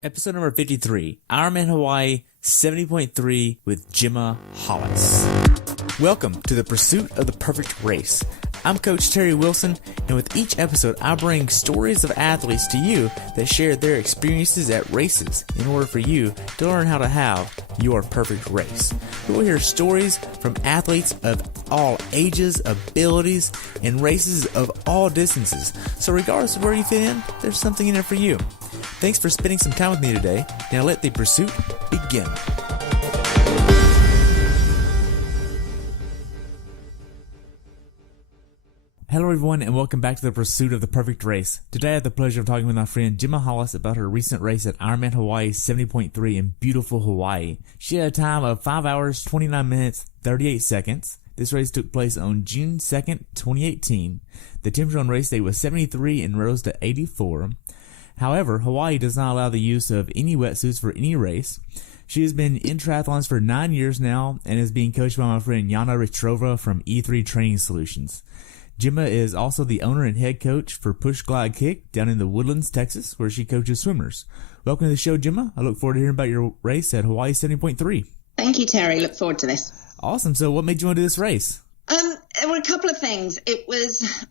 Episode number 53, Ironman Hawaii 70.3 with Gemma Hollis. Welcome to the pursuit of the perfect race. I'm Coach Terry Wilson, and with each episode, I bring stories of athletes to you that share their experiences at races in order for you to learn how to have your perfect race. We will hear stories from athletes of all ages, abilities, and races of all distances. So regardless of where you fit in, there's something in it for you. Thanks for spending some time with me today. Now let the pursuit begin. Hello everyone, and welcome back to the pursuit of the perfect race. Today I have the pleasure of talking with my friend Gemma Hollis about her recent race at Ironman Hawaii 70.3 in beautiful Hawaii. She had a time of 5 hours, 29 minutes, 38 seconds. This race took place on June 2nd, 2018. The temperature on race day was 73 and rose to 84. However, Hawaii does not allow the use of any wetsuits for any race. She has been in triathlons for 9 years now and is being coached by my friend Jana Richtrova from E3 Training Solutions. Gemma is also the owner and head coach for Push Glide Kick down in the Woodlands, Texas, where she coaches swimmers. Welcome to the show, Gemma. I look forward to hearing about your race at Hawaii 70.3. Thank you, Terry. Look forward to this. Awesome. So what made you want to do this race? There were a couple of things.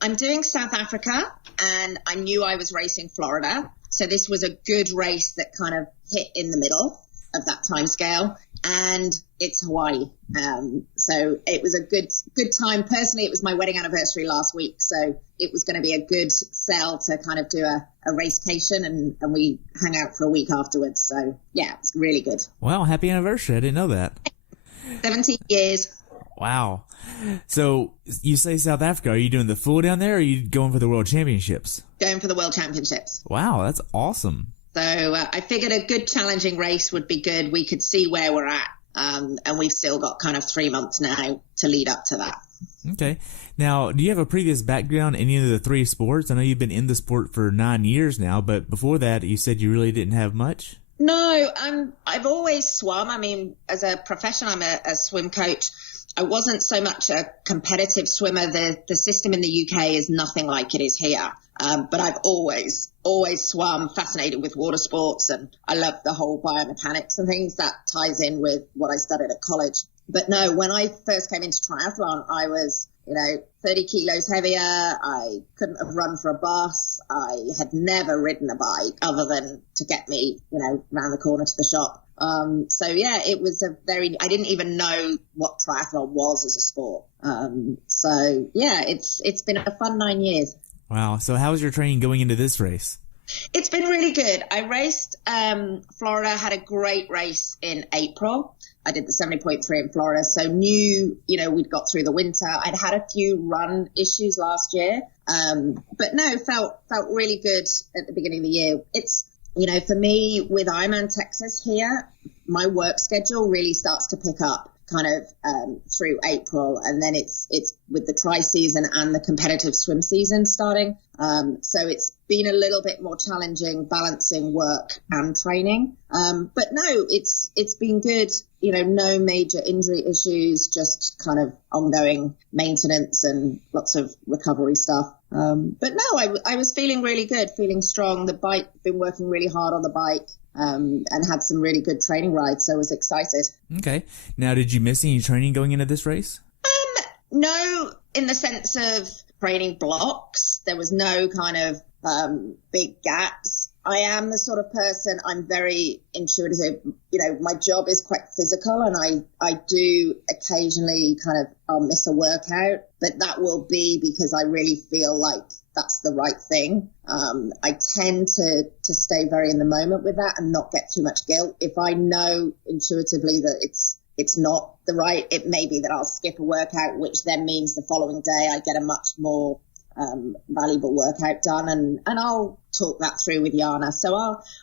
I'm doing South Africa, and I knew I was racing Florida. So this was a good race that kind of hit in the middle of that time scale, and it's Hawaii. So it was a good time. Personally, it was my wedding anniversary last week, so it was going to be a good sell to kind of do a racecation, and we hung out for a week afterwards. So yeah, it was really good. Wow, happy anniversary. I didn't know that. 17 years. Wow. So you say South Africa. Are you doing the full down there, or are you going for the World Championships? Going for the World Championships. Wow, that's awesome. So I figured a good challenging race would be good. We could see where we're at, and we've still got kind of 3 months now to lead up to that. Okay. Now, do you have a previous background in any of the three sports? I know you've been in the sport for 9 years now, but before that, you said you really didn't have much? No, I've always swum. I mean, as a profession, I'm a swim coach. I wasn't so much a competitive swimmer. The system in the UK is nothing like it is here. But I've always swum, fascinated with water sports, and I love the whole biomechanics and things that ties in with what I studied at college. But no, when I first came into triathlon, I was, 30 kilos heavier. I couldn't have run for a bus. I had never ridden a bike other than to get me, around the corner to the shop. So yeah, it was I didn't even know what triathlon was as a sport. So yeah, it's been a fun 9 years. Wow. So how was your training going into this race? It's been really good. I raced Florida, had a great race in April. I did the 70.3 in Florida, so knew, we'd got through the winter. I'd had a few run issues last year, but no, felt really good at the beginning of the year. It's, for me with Ironman Texas here, my work schedule really starts to pick up kind of through April, and then it's with the tri-season and the competitive swim season starting. So it's been a little bit more challenging balancing work and training. But no, it's been good. No major injury issues, just kind of ongoing maintenance and lots of recovery stuff. But no, I was feeling really good, feeling strong. The bike, been working really hard on the bike. And had some really good training rides, so I was excited. Okay. Now, did you miss any training going into this race? No, in the sense of training blocks. There was no kind of big gaps. I am the sort of person, I'm very intuitive. My job is quite physical, and I do occasionally I'll miss a workout, but that will be because I really feel like that's the right thing. I tend to stay very in the moment with that and not get too much guilt. If I know intuitively that it's not the right, it may be that I'll skip a workout, which then means the following day I get a much more valuable workout done, and I'll talk that through with Jana. So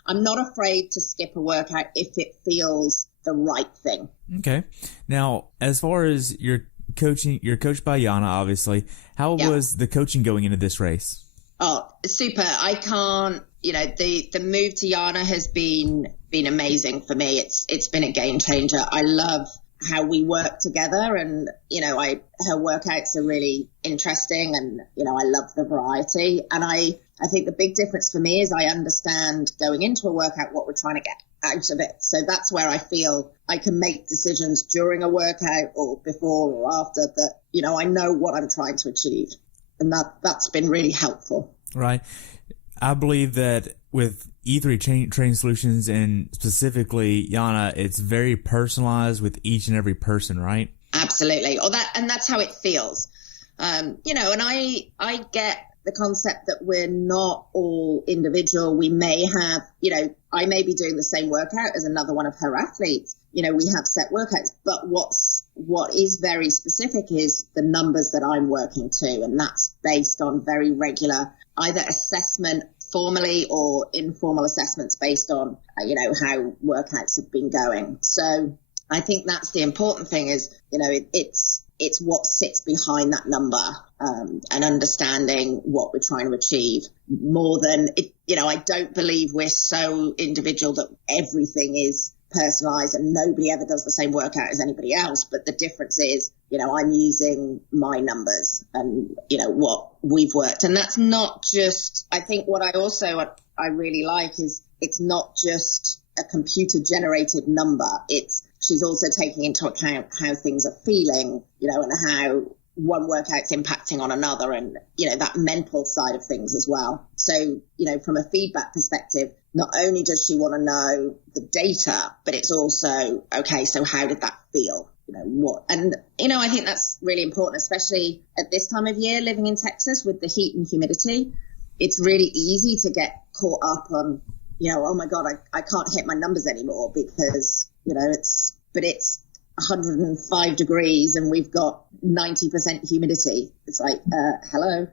I'm not afraid to skip a workout if it feels the right thing. Okay. Now, as far as your coaching, you're coached by Jana, obviously. How was the coaching going into this race? Oh, super. I can't, the move to Jana has been amazing for me. It's been a game changer. I love how we work together, and her workouts are really interesting, and I love the variety, and I I think the big difference for me is I understand going into a workout what we're trying to get out of it. So that's where I feel I can make decisions during a workout or before or after that, you know, I know what I'm trying to achieve. And that's been really helpful. Right. I believe that with E3 training solutions and specifically Jana, it's very personalized with each and every person, right? Absolutely. And that's how it feels. You know, and I get the concept that we're not all individual. We may have, you know, I may be doing the same workout as another one of her athletes. You know, we have set workouts, but what is very specific is the numbers that I'm working to. And that's based on very regular either assessment formally or informal assessments based on, you know, how workouts have been going. So I think that's the important thing is, you know, it's what sits behind that number, and understanding what we're trying to achieve more than it. You know, I don't believe we're so individual that everything is personalized and nobody ever does the same workout as anybody else. But the difference is, you know, I'm using my numbers and, you know, what we've worked. And that's not just, I think what I really like is it's not just a computer generated number. She's also taking into account how things are feeling, you know, and how one workout's impacting on another and, you know, that mental side of things as well. So, you know, from a feedback perspective, not only does she want to know the data, but it's also, okay, so how did that feel? You know, what? And, you know, I think that's really important, especially at this time of year, living in Texas with the heat and humidity. It's really easy to get caught up on, you know, oh my God, I can't hit my numbers anymore because, you know, it's 105 degrees and we've got 90% humidity. It's like, hello.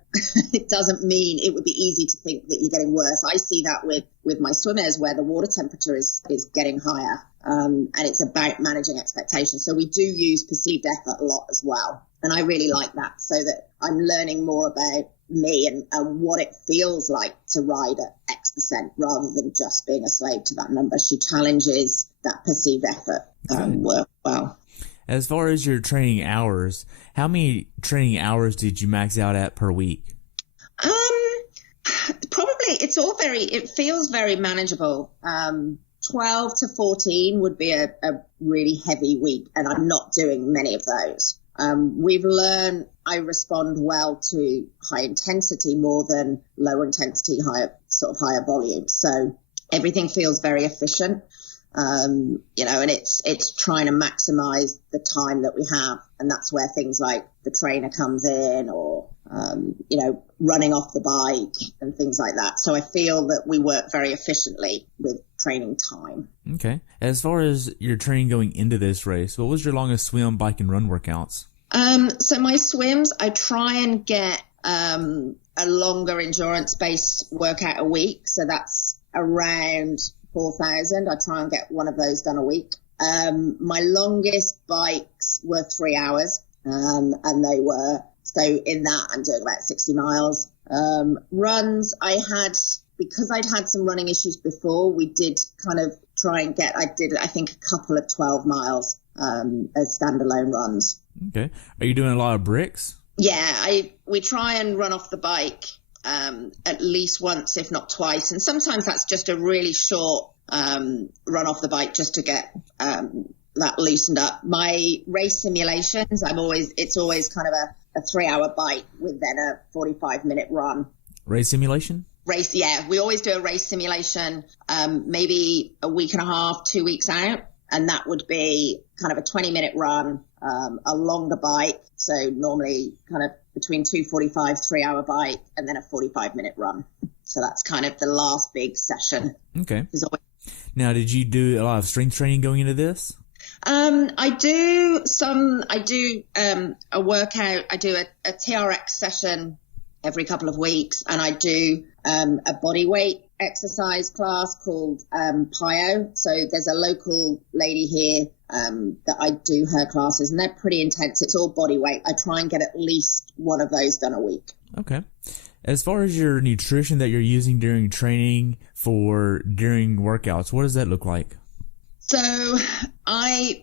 It doesn't mean it would be easy to think that you're getting worse. I see that with my swimmers where the water temperature is getting higher. And it's about managing expectations. So we do use perceived effort a lot as well. And I really like that so that I'm learning more about me and what it feels like to ride at X% rather than just being a slave to that number. She challenges that perceived effort work well. As far as your training hours, how many training hours did you max out at per week? Probably it feels very manageable. 12 to 14 would be a really heavy week, and I'm not doing many of those. We've learned I respond well to high intensity more than low intensity, higher volume. So everything feels very efficient. You know, and it's trying to maximize the time that we have. And that's where things like the trainer comes in or, you know, running off the bike and things like that. So I feel that we work very efficiently with training time. Okay. As far as your training going into this race, what was your longest swim, bike, and run workouts? So my swims, I try and get a longer endurance-based workout a week. So that's around 4,000. I try and get one of those done a week. My longest bikes were 3 hours, and they were, so in that I'm doing about 60 miles. Runs, because I'd had some running issues before, we did kind of try and I think a couple of 12 miles as standalone runs. Okay. Are you doing a lot of bricks? Yeah, we try and run off the bike at least once, if not twice. And sometimes that's just a really short run off the bike just to get that loosened up. My race simulations, it's always kind of a 3-hour bike with then a 45-minute run. Race simulation? Race, yeah. We always do a race simulation, maybe a week and a half, 2 weeks out. And that would be kind of a 20-minute run, a longer bike. So normally kind of between 2:45, 3-hour bike, and then a 45-minute run. So that's kind of the last big session. Okay. Now, did you do a lot of strength training going into this? I do a workout. I do a TRX session every couple of weeks, and I do a body weight exercise class called PIO. So there's a local lady here that I do her classes, and they're pretty intense. It's all body weight. I try and get at least one of those done a week. Okay. As far as your nutrition that you're using during training during workouts, what does that look like? So I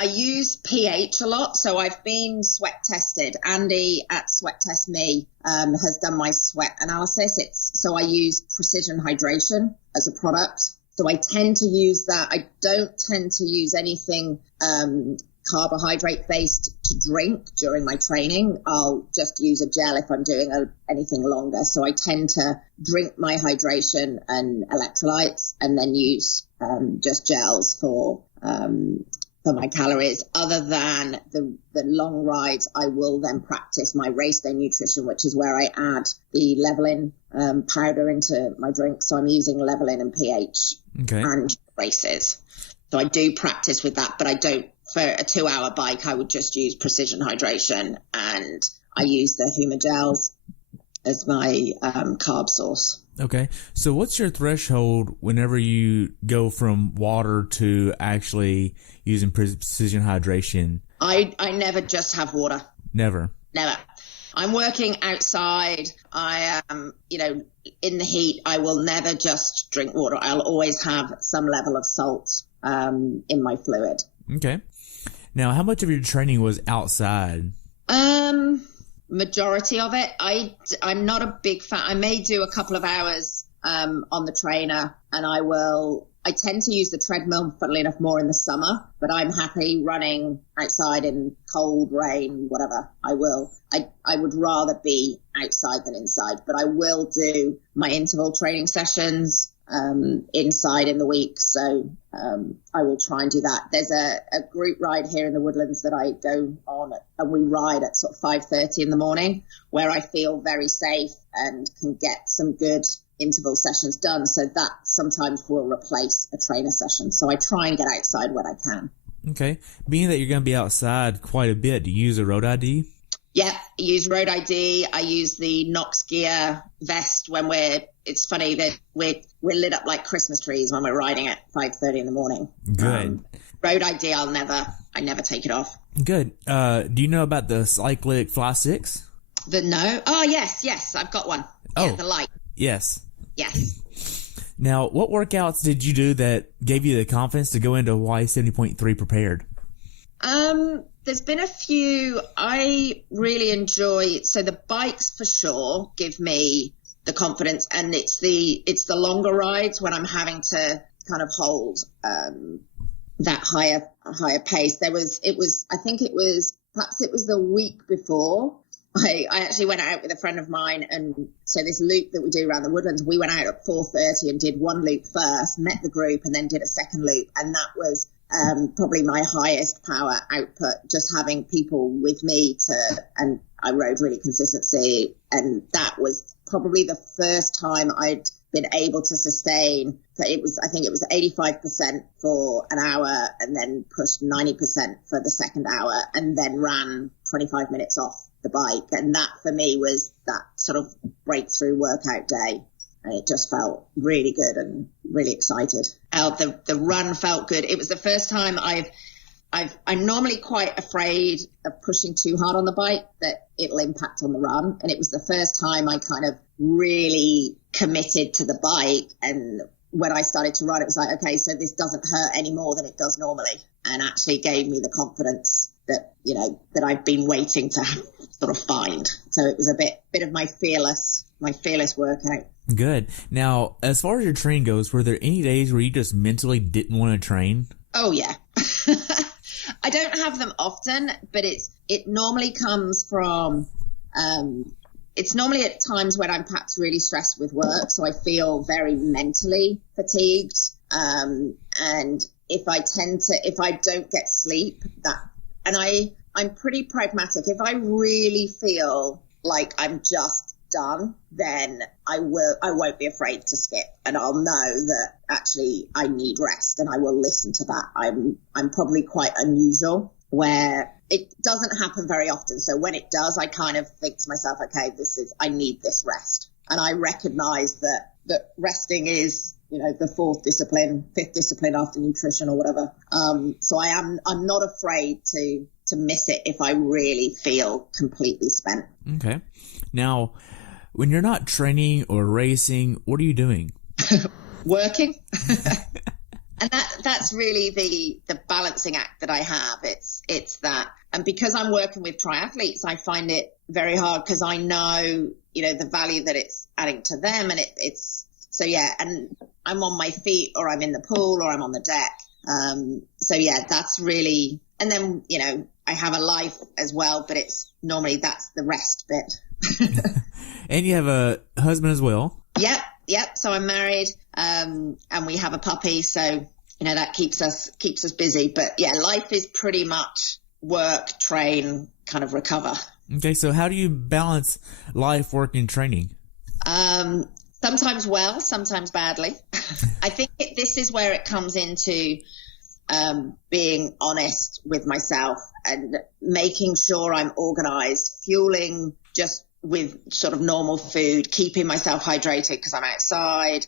I use pH a lot, so I've been sweat tested. Andy at Sweat Test Me has done my sweat analysis. So I use Precision Hydration as a product. So I tend to use that. I don't tend to use anything carbohydrate based to drink during my training. I'll just use a gel if I'm doing anything longer. So I tend to drink my hydration and electrolytes and then use just gels for my calories. Other than the long rides, I will then practice my race day nutrition, which is where I add the leveling powder into my drink. So I'm using leveling and pH and races. So I do practice with that, but I don't. For a 2-hour bike, I would just use Precision Hydration, and I use the Huma gels as my carb source. Okay. So what's your threshold whenever you go from water to actually using Precision Hydration? I never just have water. Never. I'm working outside. I am, in the heat. I will never just drink water. I'll always have some level of salt in my fluid. Okay. Now, how much of your training was outside? Majority of it. I'm not a big fan. I may do a couple of hours on the trainer, and I tend to use the treadmill, funnily enough, more in the summer, but I'm happy running outside in cold, rain, whatever. I would rather be outside than inside, but I will do my interval training sessions inside in the week. So I will try and do that. There's a group ride here in the Woodlands that I go on, and we ride at sort of 5:30 in the morning, where I feel very safe and can get some good interval sessions done. So that sometimes will replace a trainer session. So I try and get outside when I can. Okay. Being that you're going to be outside quite a bit, do you use a road ID? Yeah, I use road ID. I use the Nox Gear vest when it's funny that we're lit up like Christmas trees when we're riding at 5:30 in the morning. Good. Road ID, I never take it off. Good. Do you know about the Cyclic Fly 6? Oh, yes, I've got one. Oh. Yeah, the light. Yes. Now, what workouts did you do that gave you the confidence to go into Hawaii 70.3 prepared? There's been a few I really enjoy. So the bikes for sure give me the confidence, and it's the longer rides when I'm having to kind of hold that higher pace. I think it was the week before. I actually went out with a friend of mine, and so this loop that we do around the Woodlands, we went out at 4:30 and did one loop first, met the group, and then did a second loop, and that was probably my highest power output, just having people with me and I rode really consistency, and that was probably the first time I'd been able to sustain. So I think it was 85% for an hour, and then pushed 90% for the second hour, and then ran 25 minutes off the bike. And that for me was that sort of breakthrough workout day. And it just felt really good and really excited. The run felt good. It was the first time I'm normally quite afraid of pushing too hard on the bike, that it'll impact on the run. And it was the first time I kind of really committed to the bike. And when I started to run, it was like, okay, so this doesn't hurt any more than it does normally. And actually gave me the confidence that, that I've been waiting to sort of find. So it was a bit of my fearless workout. Good. Now, as far as your training goes, were there any days where you just mentally didn't want to train? Oh, yeah. I don't have them often, but it normally comes from, it's normally at times when I'm perhaps really stressed with work, so I feel very mentally fatigued. And if I don't get sleep, I'm pretty pragmatic. If I really feel like I'm just done, then I won't be afraid to skip, and I'll know that actually I need rest, and I will listen to that. I'm probably quite unusual where it doesn't happen very often. So when it does, I kind of think to myself, okay, I need this rest. And I recognize that resting is, the fifth discipline after nutrition or whatever. So I'm not afraid to miss it if I really feel completely spent. Okay. Now, when you're not training or racing, what are you doing? Working. And that's really the balancing act that I have. It's that. And because I'm working with triathletes, I find it very hard because I know, the value that it's adding to them. And it's so, yeah, and I'm on my feet or I'm in the pool or I'm on the deck. So yeah, that's really, and then, I have a life as well, but it's normally that's the rest bit. And you have a husband as well. Yep. So I'm married, and we have a puppy. So, that keeps us busy. But yeah, life is pretty much work, train, kind of recover. Okay. So how do you balance life, work, and training? Sometimes well, sometimes badly. I think this is where it comes into being honest with myself and making sure I'm organized, fueling just with sort of normal food, keeping myself hydrated because I'm outside.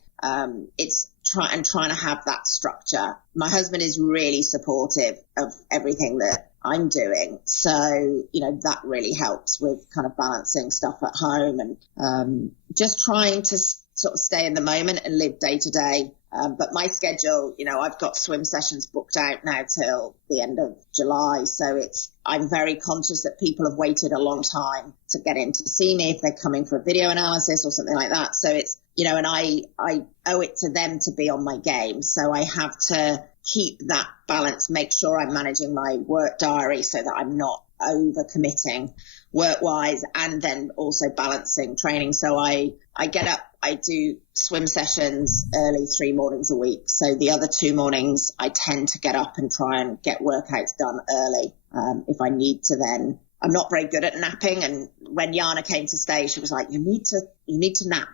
It's trying to have that structure. My husband is really supportive of everything that I'm doing. So, that really helps with kind of balancing stuff at home and just trying to sort of stay in the moment and live day to day. But my schedule, I've got swim sessions booked out now till the end of July. So I'm very conscious that people have waited a long time to get in to see me if they're coming for a video analysis or something like that. So it's, and I owe it to them to be on my game. So I have to keep that balance, make sure I'm managing my work diary so that I'm not over committing work wise, and then also balancing training. So I get up, I do swim sessions early 3 mornings a week. So the other 2 mornings I tend to get up and try and get workouts done early. If I need to, then I'm not very good at napping. And when Jana came to stay, she was like, you need to nap.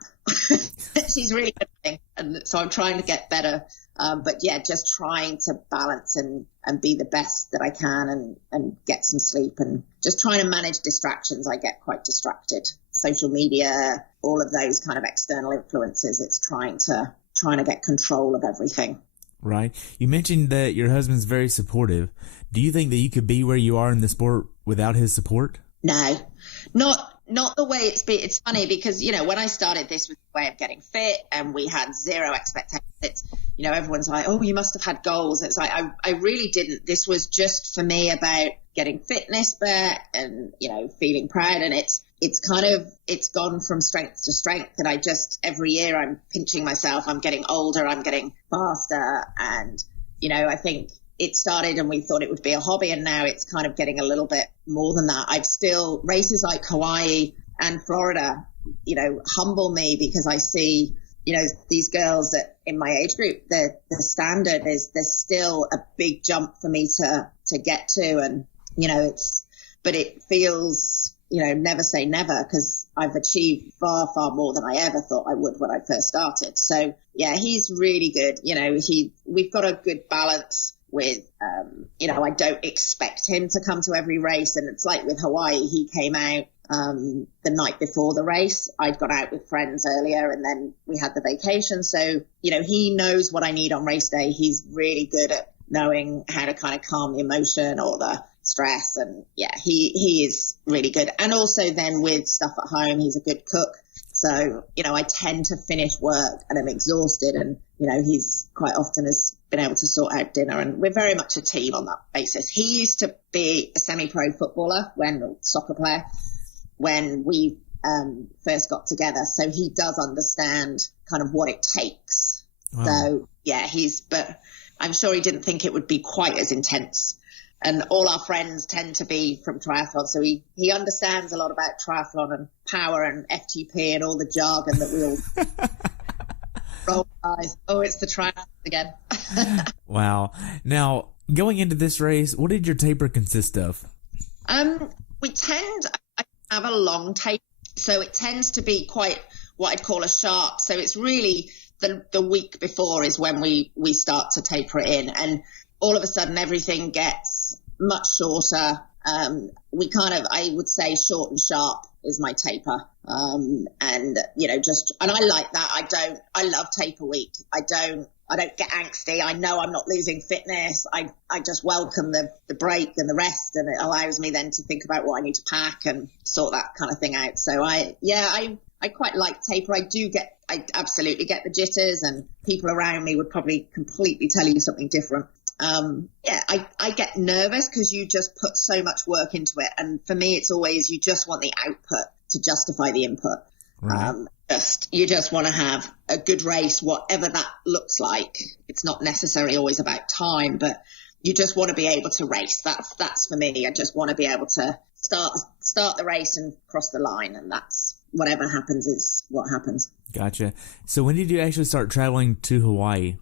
She's really good at it. And so I'm trying to get better. But yeah, just trying to balance and be the best that I can and get some sleep and just trying to manage distractions. I get quite distracted. Social media, all of those kind of external influences. It's trying to get control of everything. Right. You mentioned that your husband's very supportive. Do you think that you could be where you are in the sport without his support? No, not the way it's been. It's funny because, when I started, this was the way of getting fit and we had zero expectations. It's, everyone's like, oh, you must have had goals. It's like, I really didn't. This was just for me about getting fitness back and, feeling proud. And it's gone from strength to strength. And every year I'm pinching myself. I'm getting older. I'm getting faster. And, I think it started and we thought it would be a hobby. And now it's kind of getting a little bit more than that. I've still races like Hawaii and Florida, humble me because I see, these girls that in my age group, the standard is there's still a big jump for me to get to. And, but it feels, never say never because I've achieved far, far more than I ever thought I would when I first started. So yeah, he's really good. We've got a good balance with, I don't expect him to come to every race. And it's like with Hawaii, he came out the night before the race. I'd gone out with friends earlier and then we had the vacation. So, he knows what I need on race day. He's really good at knowing how to kind of calm the emotion or the stress. And yeah, he is really good. And also then with stuff at home, he's a good cook. So, I tend to finish work and I'm exhausted and, he's quite often has been able to sort out dinner and we're very much a team on that basis. He used to be a semi-pro footballer soccer player when we first got together. So he does understand kind of what it takes. Wow. So yeah, but I'm sure he didn't think it would be quite as intense. And all our friends tend to be from triathlon. So he understands a lot about triathlon and power and FTP and all the jargon that we all roll eyes. Oh, it's the triathlon again. Wow. Now, going into this race, what did your taper consist of? I have a long taper. So it tends to be quite what I'd call a sharp. So it's really the week before is when we start to taper it in. And all of a sudden everything gets much shorter. I would say short and sharp is my taper. And I like that. I love taper week. I don't get angsty. I know I'm not losing fitness. I just welcome the break and the rest, and it allows me then to think about what I need to pack and sort that kind of thing out. So I quite like taper. I absolutely get the jitters, and people around me would probably completely tell you something different. I get nervous because you just put so much work into it. And for me, it's always, you just want the output to justify the input. Right. You just want to have a good race, whatever that looks like. It's not necessarily always about time, but you just want to be able to race. That's for me. I just want to be able to start the race and cross the line, and that's whatever happens is what happens. Gotcha. So when did you actually start traveling to Hawaii?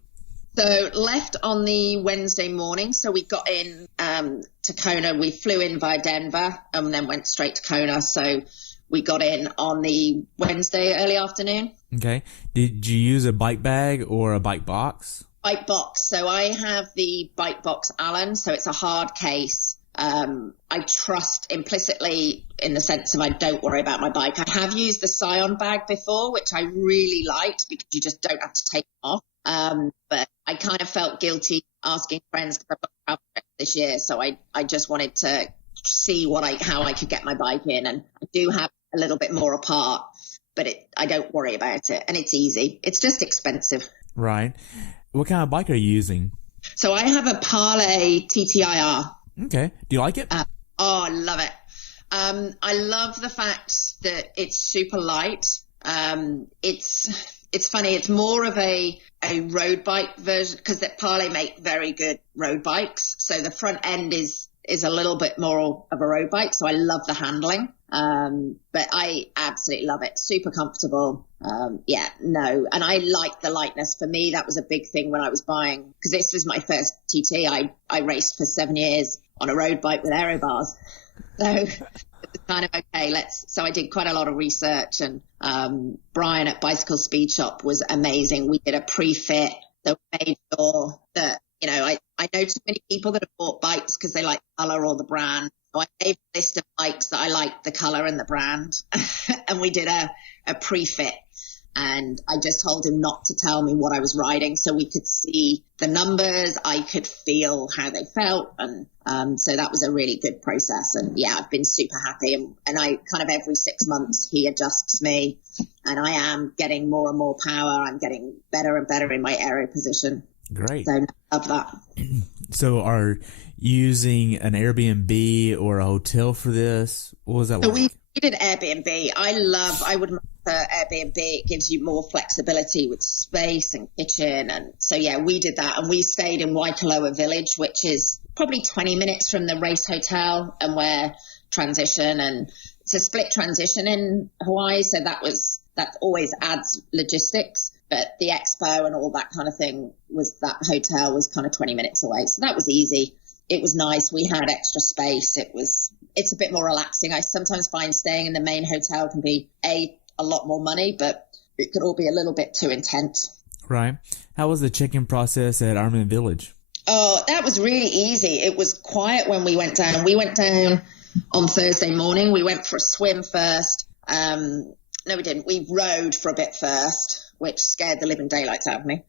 So left on the Wednesday morning. So we got in to Kona. We flew in via Denver and then went straight to Kona. So we got in on the Wednesday early afternoon. Okay. Did you use a bike bag or a bike box? Bike box. So I have the bike box Allen. So it's a hard case. I trust implicitly in the sense of I don't worry about my bike. I have used the Scion bag before, which I really liked because you just don't have to take it off. But I kind of felt guilty asking friends because I've got travel this year. So I just wanted to see how I could get my bike in. And I do have a little bit more apart, but I don't worry about it. And it's easy. It's just expensive. Right. What kind of bike are you using? So I have a Parley TTIR. Okay. Do you like it? I love it. I love the fact that it's super light. It's funny. It's more of a road bike version because that Parley make very good road bikes. So the front end is a little bit more of a road bike. So I love the handling. But I absolutely love it. Super comfortable. And I like the lightness. For me, that was a big thing when I was buying, because this was my first TT. I raced for 7 years on a road bike with aero bars. So it was kind of okay. So I did quite a lot of research, and Brian at Bicycle Speed Shop was amazing. We did a pre-fit, so we made sure that, I know too many people that have bought bikes because they like the color or the brand. So I gave a list of bikes that I liked the color and the brand, and we did a pre-fit. And I just told him not to tell me what I was riding so we could see the numbers. I could feel how they felt. And so that was a really good process. And yeah, I've been super happy. And I kind of every 6 months he adjusts me, and I am getting more and more power. I'm getting better and better in my aero position. Great. So I love that. So are you using an Airbnb or a hotel for this? What was that So like? we did Airbnb. I would prefer Airbnb. It gives you more flexibility with space and kitchen. And so, yeah, we did that. And we stayed in Waikoloa Village, which is probably 20 minutes from the race hotel, and where transition, and it's a split transition in Hawaii. So that always adds logistics. But the expo and all that kind of thing that hotel was kind of 20 minutes away. So that was easy. It was nice. We had extra space. It's a bit more relaxing. I sometimes find staying in the main hotel can be a lot more money, but it could all be a little bit too intense. Right. How was the check-in process at IRONMAN Village? Oh, that was really easy. It was quiet when we went down. We went down on Thursday morning. We went for a swim first. No, we didn't. We rode for a bit first, which scared the living daylights out of me.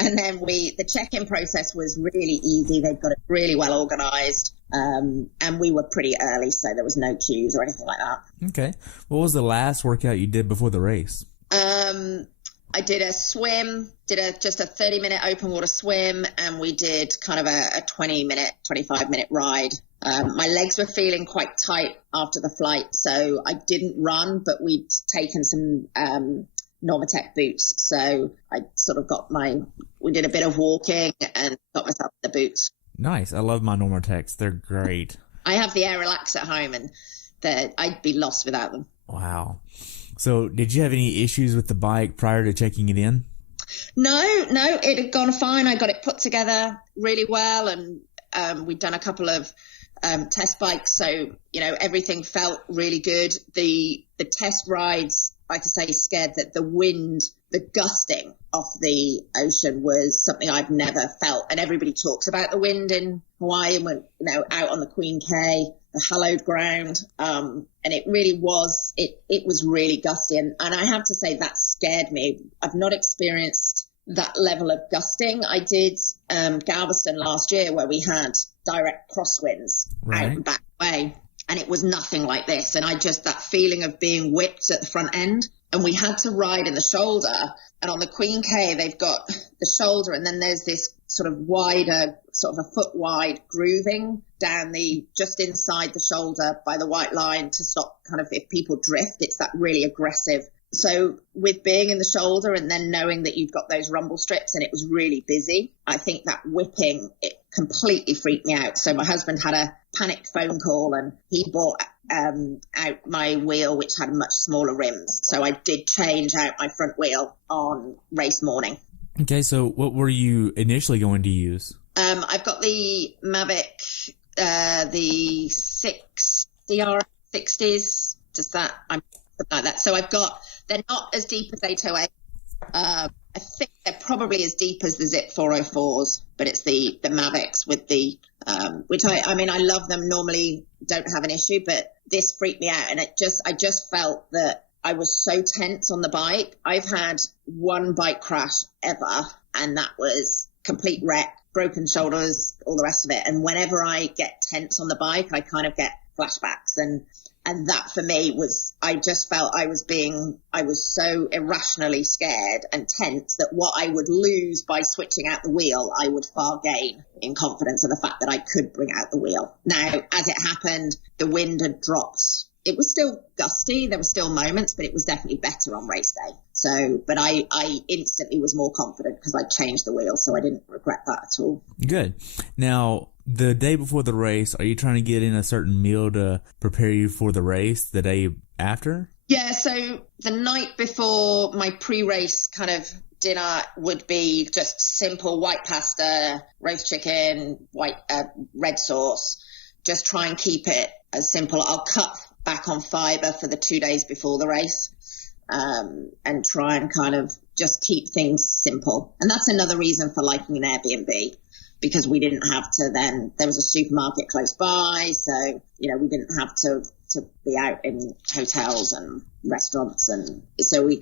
And then the check-in process was really easy. They've got it really well organized. And we were pretty early, so there was no queues or anything like that. Okay. What was the last workout you did before the race? I did a swim, just a 30-minute open water swim, and we did kind of a 20-minute, 25-minute ride. My legs were feeling quite tight after the flight, so I didn't run, but we'd taken some Normatec boots. So I sort of we did a bit of walking and got myself the boots. Nice. I love my Normatecs. They're great. I have the Air Relax at home, and I'd be lost without them. Wow. So did you have any issues with the bike prior to checking it in? No, it had gone fine. I got it put together really well, and we'd done a couple of test bikes. So, everything felt really good. The test rides, like I say, scared that the wind, the gusting off the ocean was something I've never felt. And everybody talks about the wind in Hawaii, and when, out on the Queen K, the hallowed ground. And it really was, it was really gusty. And I have to say that scared me. I've not experienced that level of gusting. I did Galveston last year, where we had direct crosswinds out and back way, and it was nothing like this. And that feeling of being whipped at the front end, and we had to ride in the shoulder. And on the Queen K, they've got the shoulder, and then there's this sort of wider, sort of a foot wide grooving down just inside the shoulder by the white line to stop kind of if people drift, it's that really aggressive. So with being in the shoulder and then knowing that you've got those rumble strips and it was really busy, I think that whipping, it completely freaked me out. So my husband had a panicked phone call and he bought out my wheel, which had much smaller rims. So I did change out my front wheel on race morning. Okay, so what were you initially going to use? I've got the Mavic, the 60s, just that, I'm like that. So they're not as deep as 808. I think they're probably as deep as the Zip 404s, but it's the Mavics with the, which I mean, I love them, normally don't have an issue, but this freaked me out. And I just felt that I was so tense on the bike. I've had one bike crash ever, and that was complete wreck, broken shoulders, all the rest of it. And whenever I get tense on the bike, I kind of get flashbacks. And that for me was, I just felt I was so irrationally scared and tense that what I would lose by switching out the wheel, I would far gain in confidence of the fact that I could bring out the wheel. Now, as it happened, the wind had dropped. It was still gusty. There were still moments, but it was definitely better on race day. So, but I instantly was more confident because I changed the wheel, so I didn't regret that at all. Good. Now, the day before the race, are you trying to get in a certain meal to prepare you for the race the day after? Yeah, so the night before, my pre-race kind of dinner would be just simple white pasta, roast chicken, red sauce. Just try and keep it as simple. I'll cut back on fiber for the 2 days before the race, and try and kind of just keep things simple. And that's another reason for liking an Airbnb, because we didn't have to then, there was a supermarket close by, so, you know, we didn't have to be out in hotels and restaurants, and so we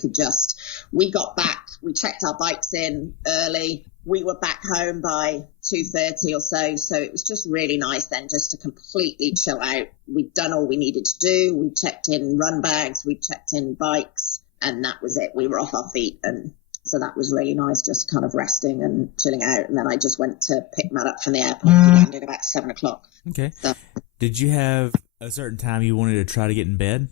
got back, we checked our bikes in early, we were back home by 2:30 or so it was just really nice then just to completely chill out. We'd done all we needed to do, we checked in run bags, we checked in bikes, and that was it. We were off our feet, and so that was really nice, just kind of resting and chilling out. And then I just went to pick Matt up from the airport. We landed about 7 o'clock. Okay. So, did you have a certain time you wanted to try to get in bed?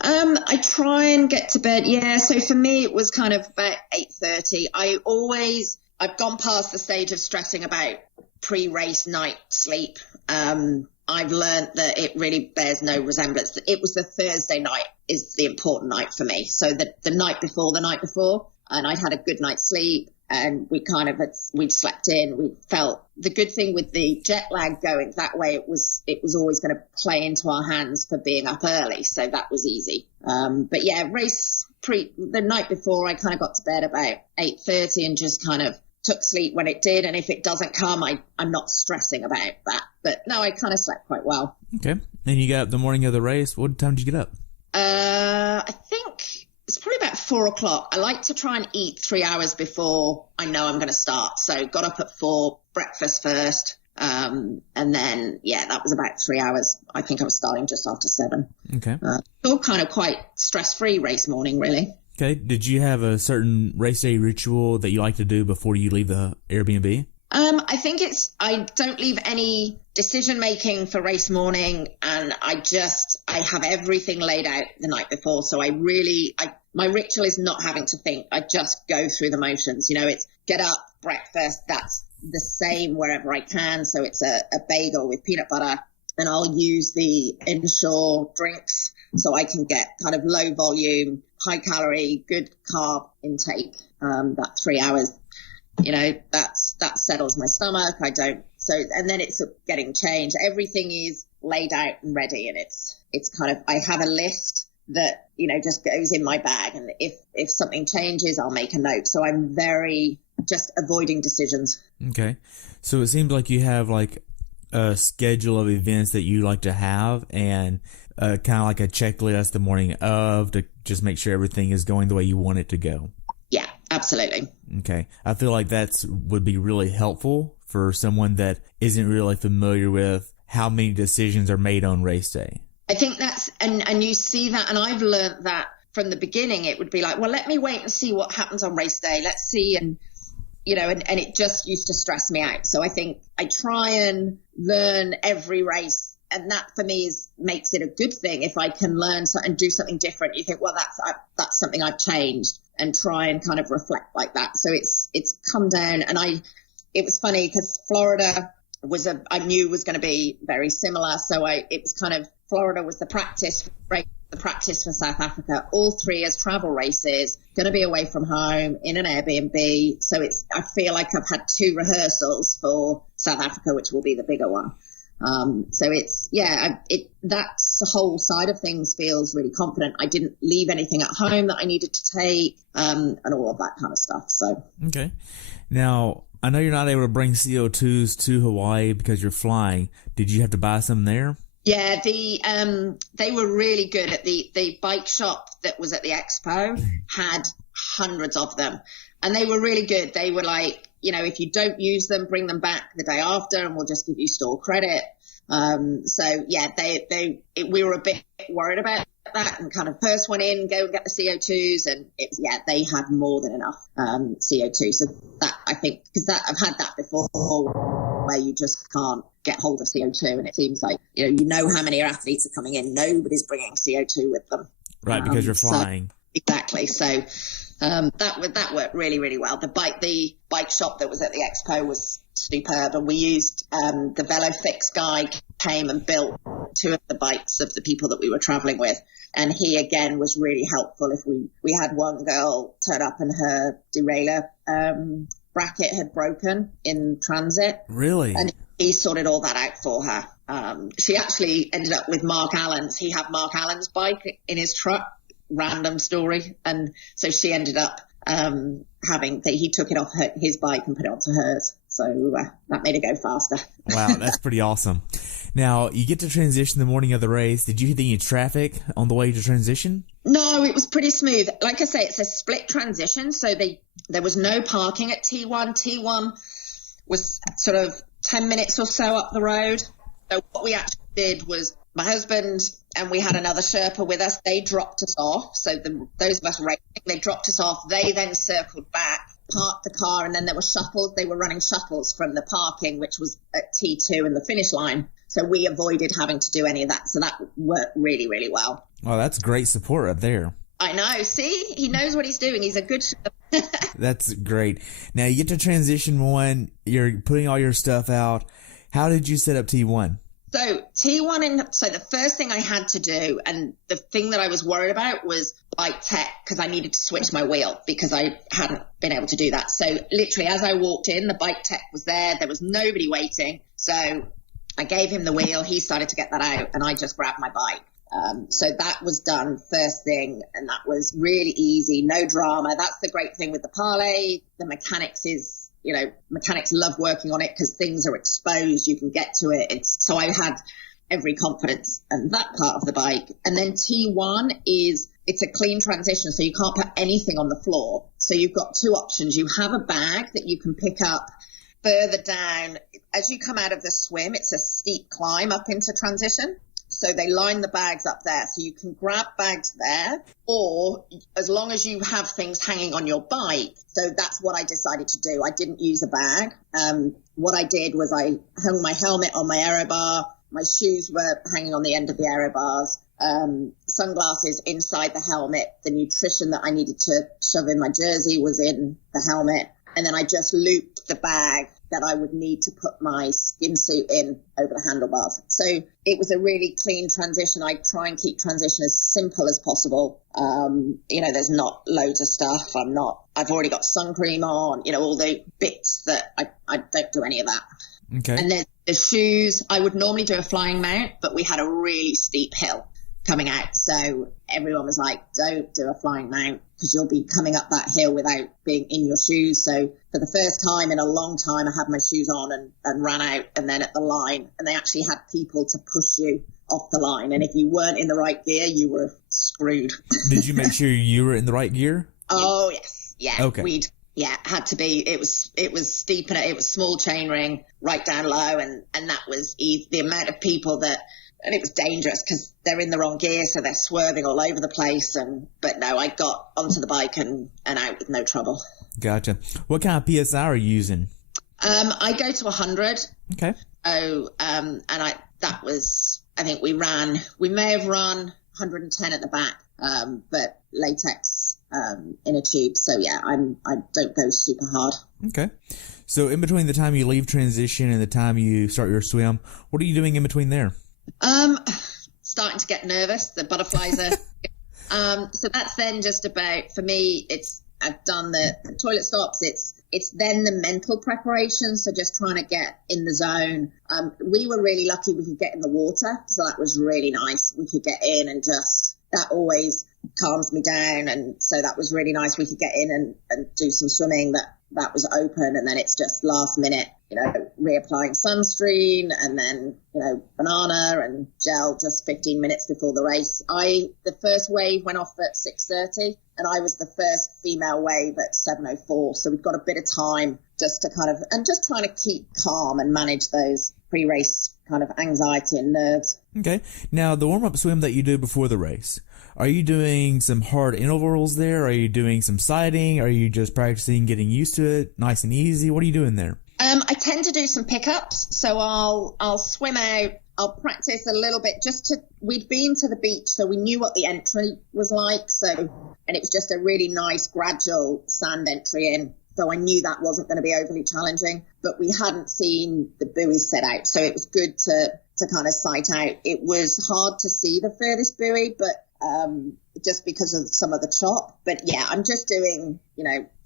I try and get to bed. Yeah. So for me, it was kind of about 8:30. I've gone past the stage of stressing about pre-race night sleep. I've learned that it really bears no resemblance. It was the Thursday night is the important night for me. So the night before, and I'd had a good night's sleep, and we'd slept in. We felt the good thing with the jet lag going that way. It was always going to play into our hands for being up early, so that was easy. But yeah, the night before, I kind of got to bed about 8:30 and just kind of took sleep when it did. And if it doesn't come, I'm not stressing about that. But no, I kind of slept quite well. Okay. And you got up the morning of the race. What time did you get up? I think it's probably about 4 o'clock. I like to try and eat 3 hours before I know I'm going to start. So got up at 4, breakfast first. And then, yeah, that was about 3 hours. I think I was starting just after 7. Okay. All kind of quite stress-free race morning, really. Okay. Did you have a certain race day ritual that you like to do before you leave the Airbnb? I think I don't leave any decision making for race morning, and I have everything laid out the night before. So my ritual is not having to think. I just go through the motions. You know, it's get up, breakfast. That's the same wherever I can. So it's a bagel with peanut butter, and I'll use the inshore drinks so I can get kind of low volume, high calorie, good carb intake. That 3 hours. You know, that settles my stomach. And then it's getting changed. Everything is laid out and ready, and it's kind of, I have a list that, you know, just goes in my bag. And if something changes, I'll make a note. So I'm very just avoiding decisions. Okay. So it seems like you have like a schedule of events that you like to have, and kind of like a checklist the morning of to just make sure everything is going the way you want it to go. Yeah, absolutely. Okay. I feel like would be really helpful for someone that isn't really familiar with how many decisions are made on race day. I think that's, and you see that, and I've learned that from the beginning. It would be like, well, let me wait and see what happens on race day. Let's see. And and it just used to stress me out. So I think I try and learn every race, and that for me makes it a good thing. If I can learn and do something different, you think, well, that's something I've changed, and try and kind of reflect like that. So it's come down, and it was funny because Florida I knew was going to be very similar. So it was kind of, Florida was the practice race, the practice for South Africa, all three as travel races, going to be away from home in an Airbnb. So I feel like I've had 2 rehearsals for South Africa, which will be the bigger one. So that whole side of things feels really confident. I didn't leave anything at home that I needed to take, and all of that kind of stuff. So, okay. Now, I know you're not able to bring CO2s to Hawaii because you're flying. Did you have to buy some there? Yeah, they were really good at the bike shop that was at the expo, had hundreds of them, and they were really good. They were like, if you don't use them, bring them back the day after and we'll just give you store credit. So yeah, we were a bit worried about that, and kind of first one in, go and get the CO2s, and they had more than enough CO2. So that, I think, because I've had that before where you just can't get hold of CO2, and it seems like how many athletes are coming in, nobody's bringing CO2 with them, right? Because you're flying. Exactly. So that worked really, really well. The bike shop that was at the expo was superb, and we used the VeloFix guy came and built 2 of the bikes of the people that we were traveling with, and he again was really helpful. If we had one girl turn up and her derailleur bracket had broken in transit, really, and he sorted all that out for her. She actually ended up with Mark Allen's. He had Mark Allen's bike in his truck. Random story, and so she ended up he took it off his bike and put it onto hers, so that made it go faster. Wow, that's pretty awesome. Now, you get to transition the morning of the race. Did you hit any traffic on the way to transition? No, it was pretty smooth. Like I say, it's a split transition, so there was no parking at T1. T1 was sort of 10 minutes or so up the road. So what we actually did was, my husband and we had another Sherpa with us. They dropped us off. So those of us racing, they dropped us off. They then circled back, parked the car, and then there were shuttles. They were running shuttles from the parking, which was at T2 and the finish line. So we avoided having to do any of that. So that worked really, really well. Well, that's great support up there. I know. See, he knows what he's doing. He's a good Sherpa. That's great. Now you get to transition 1. You're putting all your stuff out. How did you set up T1? So T1, so the first thing I had to do, and the thing that I was worried about, was bike tech, because I needed to switch my wheel because I hadn't been able to do that. So literally as I walked in, the bike tech was there. There was nobody waiting. So I gave him the wheel. He started to get that out, and I just grabbed my bike. So that was done first thing, and that was really easy, no drama. That's the great thing with the parlay. The mechanics is, mechanics love working on it because things are exposed. You can get to it. So I had every confidence in that part of the bike. And then T1 it's a clean transition, so you can't put anything on the floor. So you've got 2 options. You have a bag that you can pick up further down. As you come out of the swim, it's a steep climb up into transition. So they line the bags up there. So you can grab bags there, or as long as you have things hanging on your bike. So that's what I decided to do. I didn't use a bag. What I did was I hung my helmet on my aero bar. My shoes were hanging on the end of the aero bars. Sunglasses inside the helmet. The nutrition that I needed to shove in my jersey was in the helmet. And then I just looped the bag that I would need to put my skin suit in over the handlebars. So it was a really clean transition. I try and keep transition as simple as possible. There's not loads of stuff. I've already got sun cream on, all the bits that I don't do any of that. Okay. And then the shoes, I would normally do a flying mount, but we had a really steep hill coming out. So everyone was like, don't do a flying mount because you'll be coming up that hill without being in your shoes. So for the first time in a long time, I had my shoes on and ran out, and then at the line, and they actually had people to push you off the line. And if you weren't in the right gear, you were screwed. Did you make sure you were in the right gear? Oh, yes. Yeah. Okay. Had to be. It was steep, and it was small chain ring right down low. And that was the amount of people and it was dangerous because they're in the wrong gear, so they're swerving all over the place. But no, I got onto the bike and out with no trouble. Gotcha. What kind of PSI are you using? I go to 100. Okay. So, I think we may have run 110 at the back, but latex in a tube. So yeah, I don't go super hard. Okay. So in between the time you leave transition and the time you start your swim, what are you doing in between there? Starting to get nervous. The butterflies are. So that's then just about, for me, I've done the toilet stops. It's then the mental preparation. So just trying to get in the zone. We were really lucky we could get in the water. So that was really nice. We could get in and that always calms me down. And so that was really nice. We could get in and do some swimming that was open. And then it's just last minute, reapplying sunscreen and then, banana and gel just 15 minutes before the race. The first wave went off at 6:30 and I was the first female wave at 7:04. So we've got a bit of time just to just trying to keep calm and manage those pre-race kind of anxiety and nerves. Okay. Now, the warm-up swim that you do before the race, are you doing some hard intervals there? Are you doing some sighting? Are you just practicing getting used to it, nice and easy? What are you doing there? I tend to do some pickups. So I'll swim out. I'll practice a little bit we'd been to the beach, so we knew what the entry was like. And it was just a really nice gradual sand entry in. So I knew that wasn't going to be overly challenging, but we hadn't seen the buoys set out. So it was good to kind of sight out. It was hard to see the furthest buoy, but just because of some of the chop. But yeah, I'm just doing,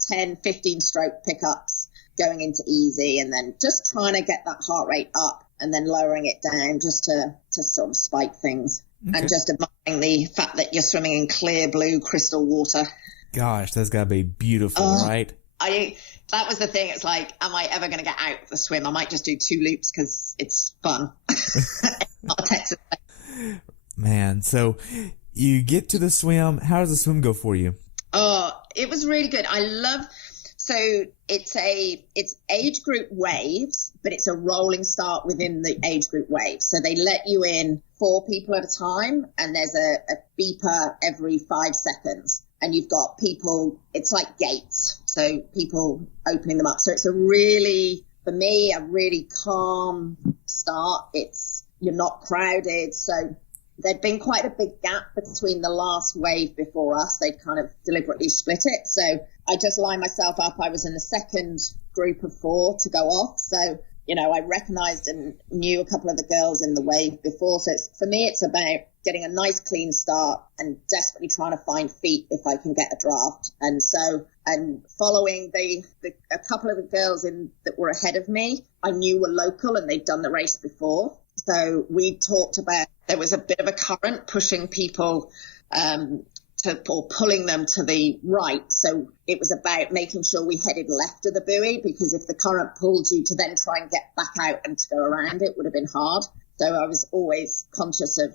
10, 15 stroke pickups, going into easy, and then just trying to get that heart rate up and then lowering it down just to sort of spike things. Okay. And just admiring the fact that you're swimming in clear blue crystal water. Gosh, that's got to be beautiful, right? That was the thing. It's like, am I ever going to get out of the swim? I might just do 2 loops because it's fun. Not Texas. Man, so you get to the swim. How does the swim go for you? Oh, it was really good. So it's age group waves, but it's a rolling start within the age group waves. So they let you in 4 people at a time, and there's a beeper every 5 seconds. And you've got people, it's like gates, so people opening them up. So it's for me, a really calm start. You're not crowded. So there'd been quite a big gap between the last wave before us. They'd kind of deliberately split it. So I just lined myself up. I was in the second group of 4 to go off. So, I recognized and knew a couple of the girls in the wave before. So for me, it's about getting a nice clean start and desperately trying to find feet if I can get a draft. And following a couple of the girls that were ahead of me, I knew were local and they'd done the race before. So we talked about, there was a bit of a current pushing people or pulling them to the right. So it was about making sure we headed left of the buoy, because if the current pulled you to then try and get back out and to go around, it would have been hard. So I was always conscious of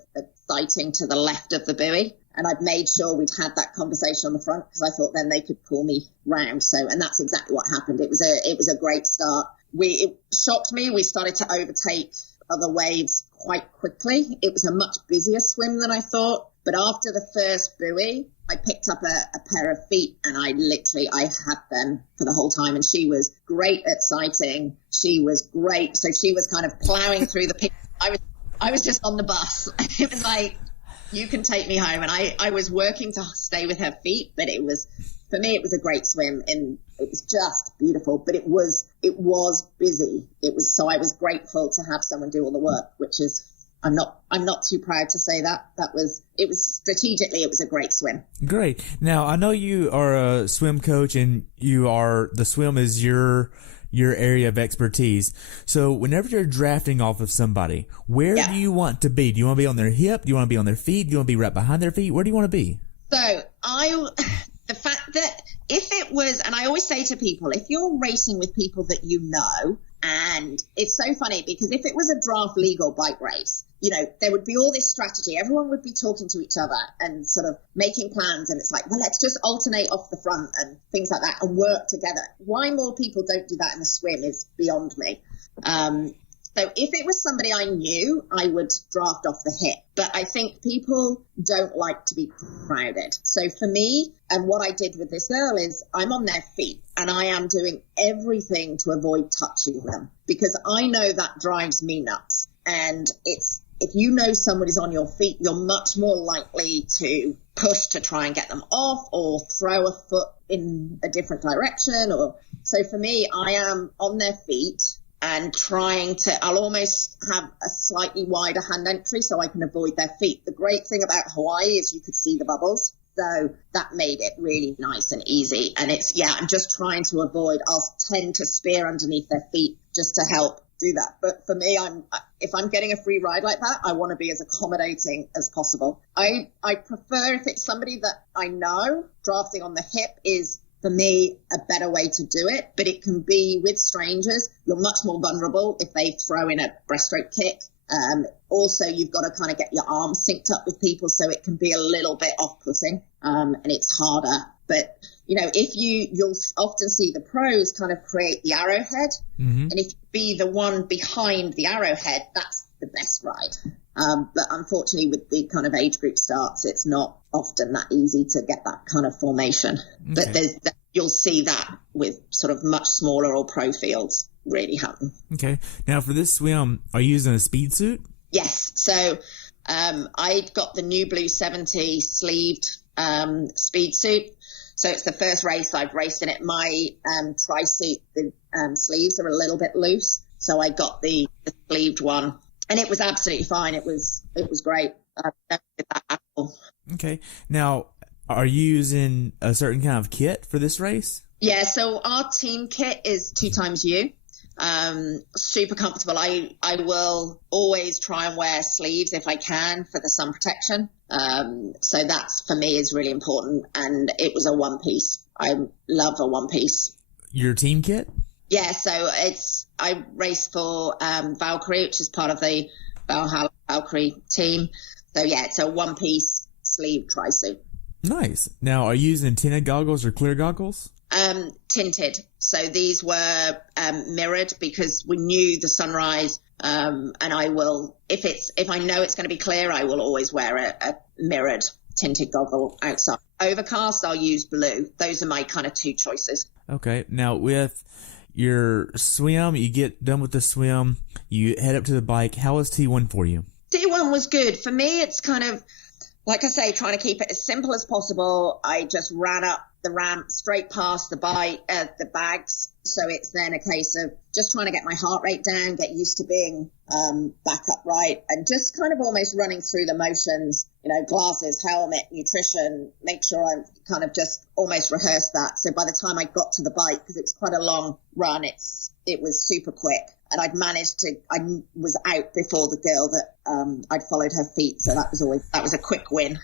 sighting to the left of the buoy. And I'd made sure we'd had that conversation on the front, because I thought then they could pull me round. And that's exactly what happened. It was a great start. It shocked me. We started to overtake other waves quite quickly. It was a much busier swim than I thought. But after the first buoy, I picked up a pair of feet, and I had them for the whole time. And she was great at sighting. She was great. So she was kind of plowing through the picture. I was just on the bus. It was like, you can take me home. And I was working to stay with her feet, but for me, it was a great swim, and it was just beautiful, but it was busy. So I was grateful to have someone do all the work, which is, I'm not too proud to say that. It was strategically, it was a great swim. Great. Now, I know you are a swim coach, and the swim is your area of expertise. So whenever you're drafting off of somebody, where do you want to be? Do you want to be on their hip? Do you want to be on their feet? Do you want to be right behind their feet? Where do you want to be? So the fact that if it was, and I always say to people, if you're racing with people that you know, and it's so funny because if it was a draft legal bike race, there would be all this strategy. Everyone would be talking to each other and sort of making plans. And it's like, well, let's just alternate off the front and things like that and work together. Why more people don't do that in the swim is beyond me. So if it was somebody I knew, I would draft off the hip. But I think people don't like to be crowded. So for me, and what I did with this girl is I'm on their feet and I am doing everything to avoid touching them because I know that drives me nuts. And if you know somebody's on your feet, you're much more likely to push to try and get them off or throw a foot in a different direction. So for me, I am on their feet and I'll almost have a slightly wider hand entry so I can avoid their feet. The great thing about Hawaii is you could see the bubbles. So that made it really nice and easy. And I'm just trying to avoid, I'll tend to spear underneath their feet just to help do that. But for me, if I'm getting a free ride like that, I want to be as accommodating as possible. I prefer if it's somebody that I know, drafting on the hip is, for me, a better way to do it, but it can be with strangers. You're much more vulnerable if they throw in a breaststroke kick. Also, you've got to kind of get your arms synced up with people, so it can be a little bit off-putting, and it's harder. But, you'll often see the pros kind of create the arrowhead, and if you be the one behind the arrowhead, that's the best ride. But unfortunately, with the kind of age group starts, it's not often that easy to get that kind of formation. Okay. But you'll see that with sort of much smaller or pro fields really happen. Okay. Now for this swim, are you using a speed suit? Yes. So I got the new Blue 70 sleeved speed suit. So it's the first race I've raced in it. My tri-suit, the sleeves are a little bit loose. So I got the sleeved one. And it was absolutely fine. It was great. Okay. Now, are you using a certain kind of kit for this race? Yeah. So our team kit is 2XU. Super comfortable. I will always try and wear sleeves if I can for the sun protection. So that's for me is really important. And it was a one piece. I love a one piece. Your team kit? Yeah, so I race for Valkyrie, which is part of the Valkyrie team. So yeah, it's a one-piece sleeve tri-suit. Nice. Now, are you using tinted goggles or clear goggles? Tinted. So these were mirrored because we knew the sunrise. And I will, if I know it's going to be clear, I will always wear a mirrored tinted goggle outside. Overcast, I'll use blue. Those are my kind of two choices. Okay. Now with your swim, you get done with the swim, you head up to the bike. How was T1 for you? T1 was good. For me, it's kind of, like I say, trying to keep it as simple as possible. I just ran up the ramp straight past the bags. So it's then a case of just trying to get my heart rate down, get used to being back upright, and just kind of almost running through the motions, glasses, helmet, nutrition, make sure I kind of just almost rehearse that. So by the time I got to the bike, because it was quite a long run, it was super quick. And I was out before the girl that I'd followed her feet. So that was a quick win.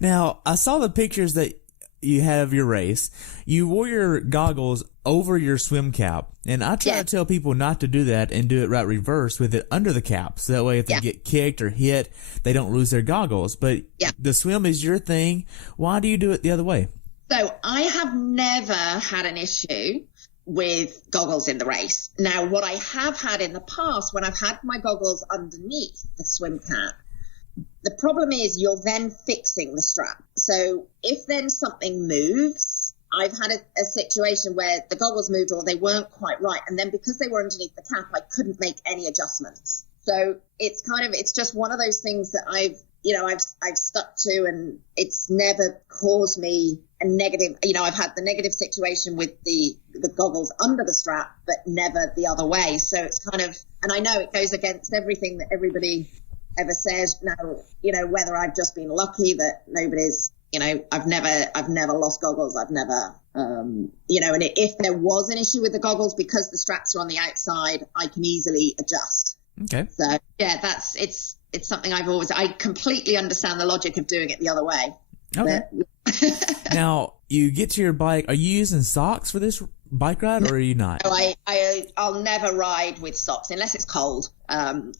Now, I saw the pictures that you had of your race. You wore your goggles over your swim cap. And I try to tell people not to do that and do it right reverse with it under the cap. So that way if they get kicked or hit, they don't lose their goggles. But the swim is your thing. Why do you do it the other way? So I have never had an issue with goggles in the race. Now, what I have had in the past, when I've had my goggles underneath the swim cap, the problem is you're then fixing the strap. So if then something moves, I've had a situation where the goggles moved or they weren't quite right. And then because they were underneath the cap, I couldn't make any adjustments. So it's just one of those things that I've stuck to, and it's never caused me a negative, I've had the negative situation with the goggles under the strap, but never the other way. So it's kind of, and I know it goes against everything that everybody ever says now, whether I've just been lucky that nobody's, I've never lost goggles. I've never, and if there was an issue with the goggles, because the straps are on the outside, I can easily adjust. Okay. So yeah, it's something I completely understand the logic of doing it the other way. Okay. Now, you get to your bike. Are you using socks for this bike ride, or are you not? No, I'll never ride with socks unless it's cold. No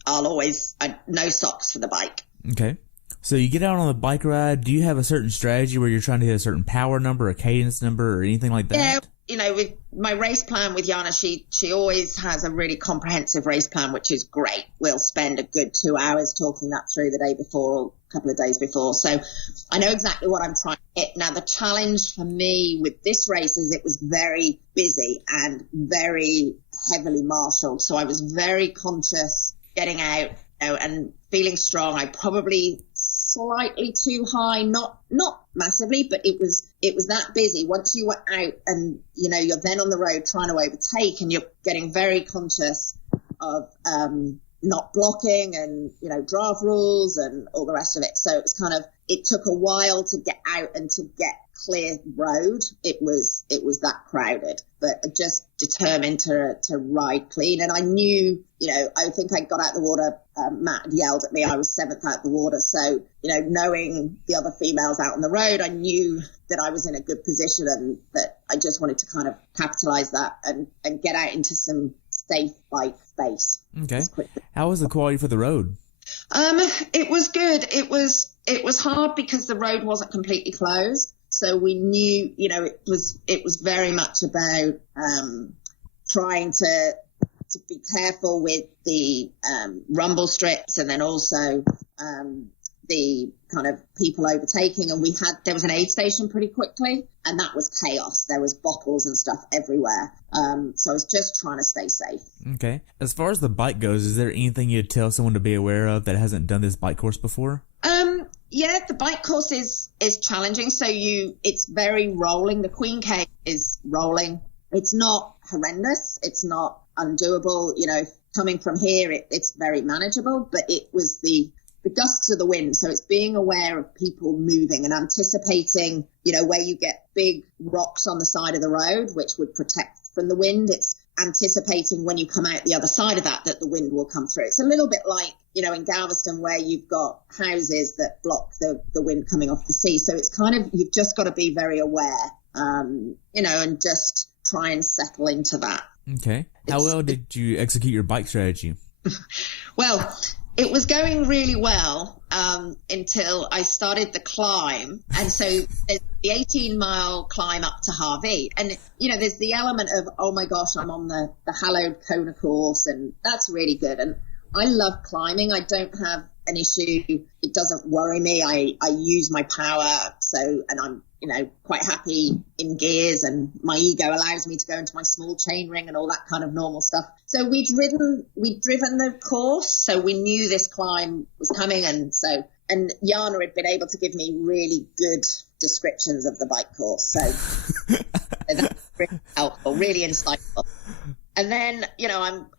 socks for the bike. Okay. So you get out on the bike ride. Do you have a certain strategy where you're trying to hit a certain power number, a cadence number, or anything like that? with my race plan with Jana, she always has a really comprehensive race plan, which is great. We'll spend a good 2 hours talking that through the day before or a couple of days before. So I know exactly what I'm trying to hit. Now, the challenge for me with this race is it was very busy and very heavily marshaled. So I was very conscious getting out, and feeling strong. I probably slightly too high, not massively, but it was that busy. Once you were out and, you're then on the road trying to overtake, and you're getting very conscious of not blocking and, draft rules and all the rest of it. So it took a while to get out and to get clear road. It was that crowded, but just determined to ride clean. And I knew, I think I got out the water. Matt had yelled at me. I was 7th out the water. So, knowing the other females out on the road, I knew that I was in a good position and that I just wanted to kind of capitalize that and get out into some safe bike space. Okay. How was the quality for the road? It was good. It was hard because the road wasn't completely closed. So we knew, it was very much about trying to be careful with the rumble strips, and then also the kind of people overtaking. And there was an aid station pretty quickly, and that was chaos. There was bottles and stuff everywhere. So I was just trying to stay safe. Okay. As far as the bike goes, is there anything you'd tell someone to be aware of that hasn't done this bike course before? Yeah, the bike course is challenging. So it's very rolling. The Queen K is rolling. It's not horrendous. It's not undoable. Coming from here, it's very manageable, but it was the gusts of the wind. So it's being aware of people moving and anticipating, where you get big rocks on the side of the road, which would protect from the wind. It's anticipating when you come out the other side of that the wind will come through. It's a little bit like, in Galveston, where you've got houses that block the wind coming off the sea. So it's kind of, you've just got to be very aware, and just try and settle into that. Okay. How well did you execute your bike strategy? Well, it was going really well until I started the climb. And so there's the 18-mile climb up to Harvey. And, there's the element of, oh, my gosh, I'm on the hallowed Kona course, and that's really good. And I love climbing. I don't have an issue. It doesn't worry me. I use my power. And I'm, quite happy in gears, and my ego allows me to go into my small chain ring and all that kind of normal stuff. So we'd driven the course. So we knew this climb was coming. And Jana had been able to give me really good descriptions of the bike course. So that's really helpful, really insightful. And then,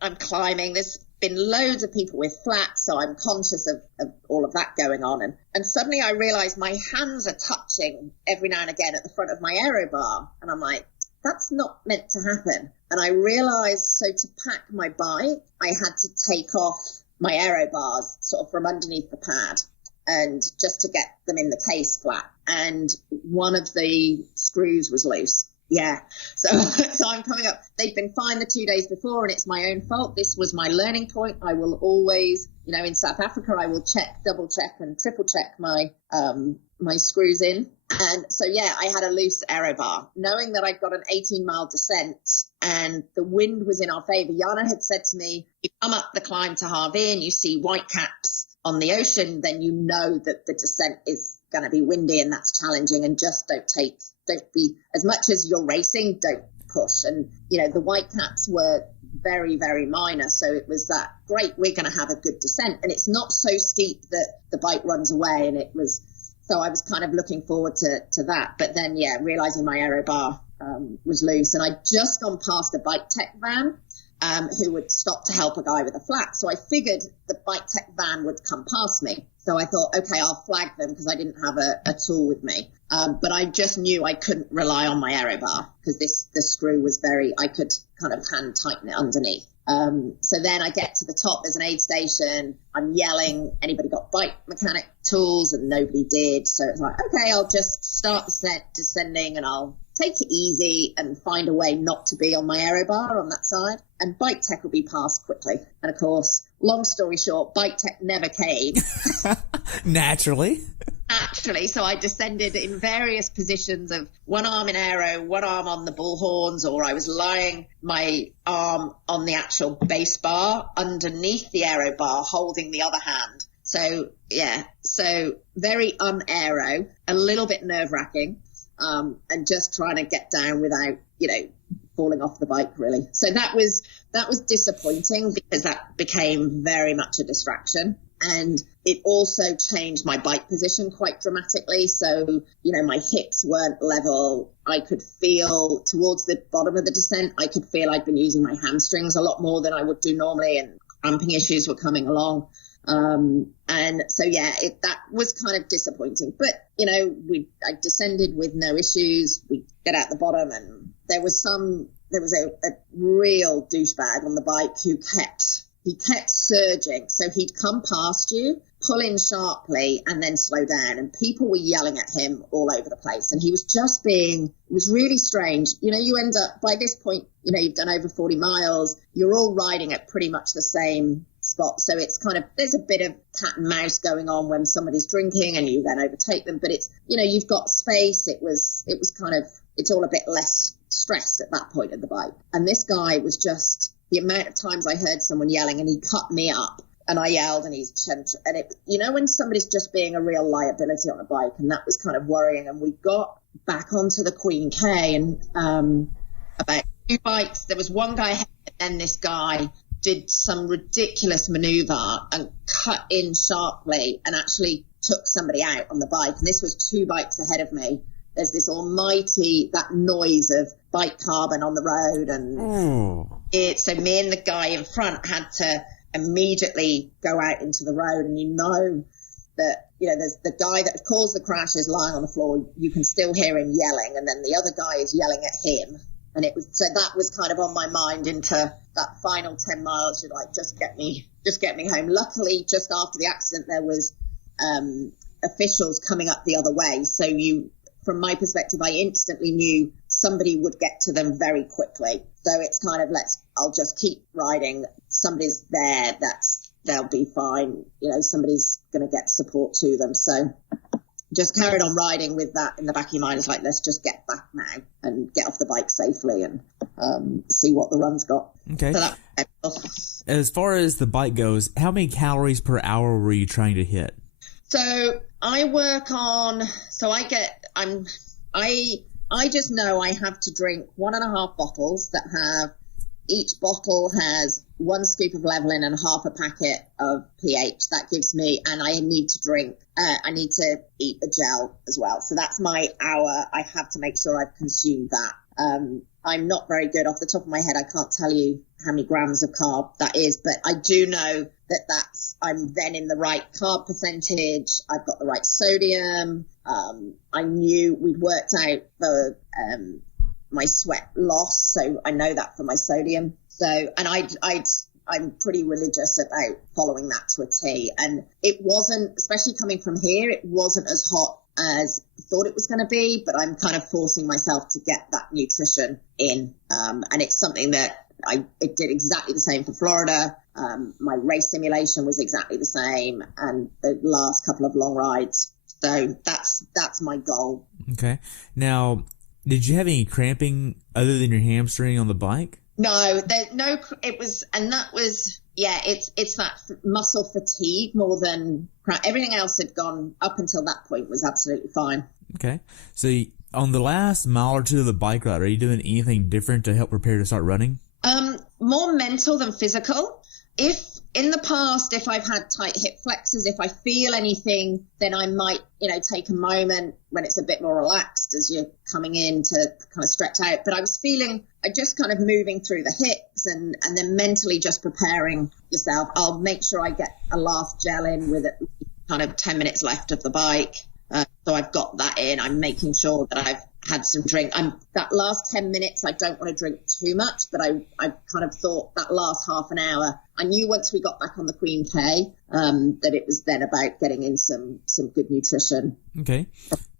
I'm climbing. There's been loads of people with flats, so I'm conscious of all of that going on. And suddenly I realized my hands are touching every now and again at the front of my aero bar. And I'm like, that's not meant to happen. And I realized, so to pack my bike, I had to take off my aero bars sort of from underneath the pad, and just to get them in the case flat. And one of the screws was loose. Yeah. So I'm coming up. They'd been fine the 2 days before, and it's my own fault. This was my learning point. I will always, in South Africa, I will double check and triple check my screws in. And so, I had a loose aero bar, knowing that I'd got an 18-mile descent and the wind was in our favor. Jana had said to me, you come up the climb to Harvey and you see white caps on the ocean, then you know that the descent is going to be windy and that's challenging, and just don't be, as much as you're racing, don't push. And, the white caps were very, very minor. So it was that, great, we're going to have a good descent. And it's not so steep that the bike runs away. And so I was kind of looking forward to that. But then, realizing my aero bar was loose, and I'd just gone past a bike tech van who would stop to help a guy with a flat. So I figured the bike tech van would come past me. So I thought, okay, I'll flag them because I didn't have a tool with me. But I just knew I couldn't rely on my aero bar because the screw was I could kind of hand tighten it underneath. So then I get to the top, there's an aid station. I'm yelling, anybody got bike mechanic tools? And nobody did. So it's like, okay, I'll just start descending, and I'll take it easy and find a way not to be on my aero bar on that side. And bike tech will be passed quickly. And of course, long story short, bike tech never came. Naturally. naturally. So I descended in various positions of one arm in aero, one arm on the bull horns, or I was lying my arm on the actual base bar underneath the aero bar, holding the other hand. So, yeah, so very un-aero, a little bit nerve-wracking, and just trying to get down without, falling off the bike, really. So that was disappointing because that became very much a distraction. And it also changed my bike position quite dramatically. So, my hips weren't level. I could feel towards the bottom of the descent, I could feel I'd been using my hamstrings a lot more than I would do normally, and cramping issues were coming along. And so, that was kind of disappointing. But, I descended with no issues. We get out the bottom, and there was a real douchebag on the bike who kept surging. So he'd come past you, pull in sharply, and then slow down. And people were yelling at him all over the place. And he was it was really strange. You end up, by this point, you've done over 40 miles. You're all riding at pretty much the same spot. So it's kind of, there's a bit of cat and mouse going on when somebody's drinking and you then overtake them. But it's, you've got space. It was kind of, it's all a bit less stressed at that point of the bike. And this guy was just, the amount of times I heard someone yelling, and he cut me up, and I yelled, and and it, when somebody's just being a real liability on a bike, and that was kind of worrying. And we got back onto the Queen K, and about 2 bikes, there was one guy ahead, and then this guy did some ridiculous maneuver and cut in sharply and actually took somebody out on the bike. And this was 2 bikes ahead of me. There's this that noise of bike carbon on the road. And so me and the guy in front had to immediately go out into the road. And that, there's the guy that caused the crash is lying on the floor. You can still hear him yelling. And then the other guy is yelling at him. And so that was kind of on my mind into that final 10 miles. You're like, just get me home. Luckily, just after the accident, there was officials coming up the other way. So from my perspective, I instantly knew somebody would get to them very quickly. So it's kind of, I'll just keep riding. Somebody's there, they'll be fine. Somebody's going to get support to them. So just carried on riding with that in the back of your mind. It's like, let's just get back now and get off the bike safely and see what the run's got. Okay. So as far as the bike goes, how many calories per hour were you trying to hit? So I work on, I just know I have to drink 1.5 bottles that have, each bottle has 1 scoop of Levelin and half a packet of pH. That gives me, and I need to drink, I need to eat a gel as well. So that's my hour. I have to make sure I've consumed that. I'm not very good off the top of my head. I can't tell you how many grams of carb that is, but I do know that I'm then in the right carb percentage. I've got the right sodium. I knew we'd worked out the, my sweat loss. So I know that for my sodium. So, and I'm pretty religious about following that to a T. And it wasn't, especially coming from here, it wasn't as hot as I thought it was going to be, but I'm kind of forcing myself to get that nutrition in. And it's something that it did exactly the same for Florida. My race simulation was exactly the same, and the last couple of long rides. So that's my goal. Okay. Now, did you have any cramping other than your hamstring on the bike? No, it was, and that was, it's that muscle fatigue more than everything else had gone up until that point was absolutely fine. Okay. So on the last mile or two of the bike ride, are you doing anything different to help prepare to start running? More mental than physical. If in the past, if I've had tight hip flexors, if I feel anything, then I might, take a moment when it's a bit more relaxed as you're coming in to kind of stretch out. But I was feeling, I just kind of moving through the hips and then mentally just preparing yourself. I'll make sure I get a last gel in with it, kind of 10 minutes left of the bike. So I've got that in. I'm making sure that I've had some drink. That last 10 minutes, I don't want to drink too much, but I kind of thought that last half an hour, I knew once we got back on the Queen K, that it was then about getting in some good nutrition. Okay.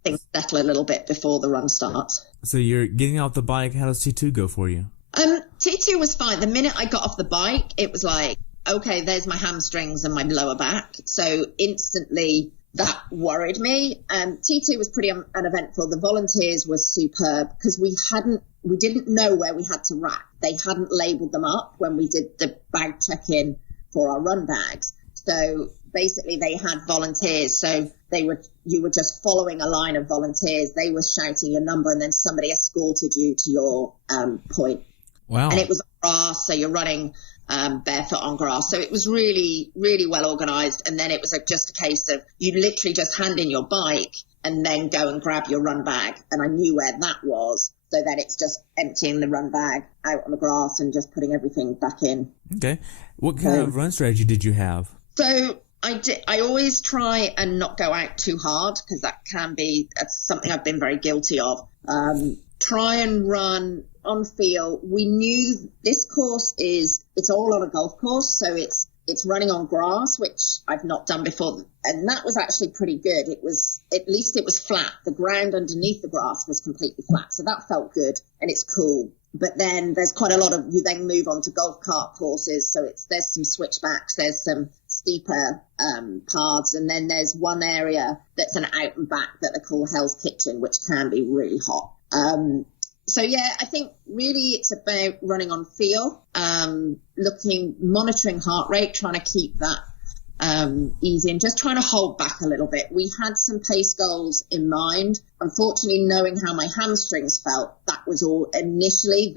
Things settle a little bit before the run starts. So you're getting off the bike. How does T2 go for you? T2 was fine. The minute I got off the bike, it was like, okay, there's my hamstrings and my lower back. So instantly that worried me. T2 was pretty uneventful. The volunteers were superb because we didn't know where we had to rack. They hadn't labelled them up when we did the bag check-in for our run bags. So basically they had volunteers. So you were just following a line of volunteers. They were shouting your number and then somebody escorted you to your point. Wow. And it was grass, so you're running barefoot on grass. So it was really, really well organised. And then it was just a case of you literally just hand in your bike and then go and grab your run bag. And I knew where that was. So then it's just emptying the run bag out on the grass and just putting everything back in. Okay. What kind of run strategy did you have? So I always try and not go out too hard because that's something I've been very guilty of. Try and run on feel. We knew this course it's all on a golf course. So it's running on grass, which I've not done before. And that was actually pretty good. At least it was flat. The ground underneath the grass was completely flat. So that felt good and it's cool. But then there's quite a lot you then move on to golf cart courses. So there's some switchbacks, there's some steeper paths. And then there's one area that's an out and back that they call Hell's Kitchen, which can be really hot. So yeah, I think really it's about running on feel, monitoring heart rate, trying to keep that easy and just trying to hold back a little bit. We had some pace goals in mind. Unfortunately, knowing how my hamstrings felt, that was all initially.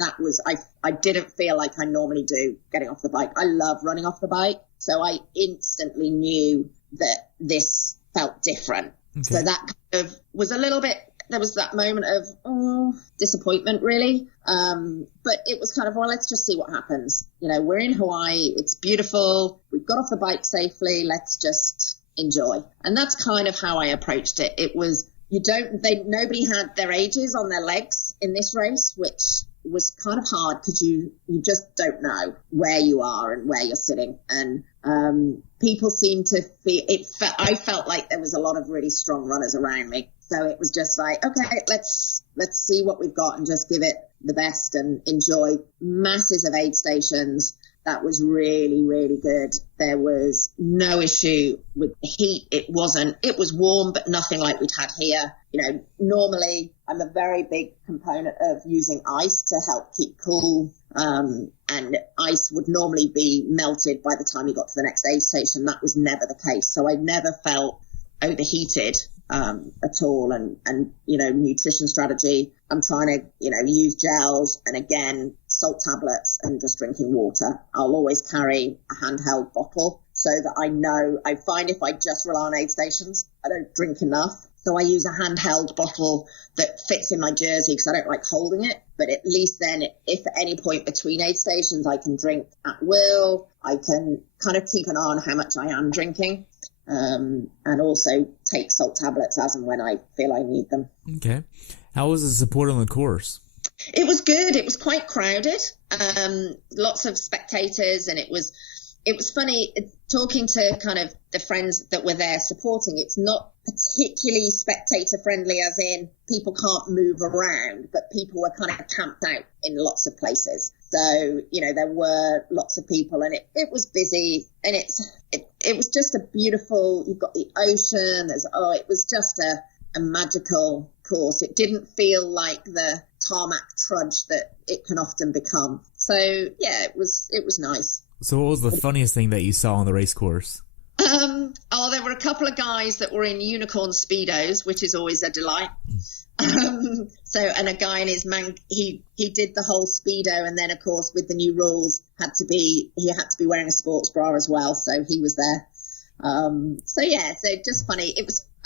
I didn't feel like I normally do getting off the bike. I love running off the bike. So I instantly knew that this felt different. Okay. So that kind of was a little bit, there was that moment of disappointment, really. But it was kind of, well, let's just see what happens. We're in Hawaii. It's beautiful. We've got off the bike safely. Let's just enjoy. And that's kind of how I approached it. It was, nobody had their ages on their legs in this race, which was kind of hard because you just don't know where you are and where you're sitting. And people seem to feel I felt like there was a lot of really strong runners around me. So it was just like, okay, let's see what we've got and just give it the best and enjoy. Masses of aid stations. That was really, really good. There was no issue with the heat. It was warm, but nothing like we'd had here. Normally I'm a very big component of using ice to help keep cool. And ice would normally be melted by the time you got to the next aid station. That was never the case. So I never felt overheated at all. And nutrition strategy, I'm trying to use gels and again salt tablets and just drinking water. I'll always carry a handheld bottle so that I find if I just rely on aid stations, I don't drink enough. So I use a handheld bottle that fits in my jersey because I don't like holding it. But at least then, if at any point between aid stations I can drink at will, I can kind of keep an eye on how much I am drinking. And also take salt tablets as and when I feel I need them. Okay. How was the support on the course? It was good. It was quite crowded. Lots of spectators, and it was funny talking to kind of the friends that were there supporting. It's not particularly spectator friendly, as in people can't move around, but people were kind of camped out in lots of places. So, there were lots of people and it was busy, and it was just a beautiful, you've got the ocean, it was just a magical course. It didn't feel like the tarmac trudge that it can often become. So yeah, it was nice. So what was the funniest thing that you saw on the race course? There were a couple of guys that were in unicorn Speedos, which is always a delight. And a guy in his he did the whole Speedo, and then of course with the new rules he had to be wearing a sports bra as well, so he was there. So just funny.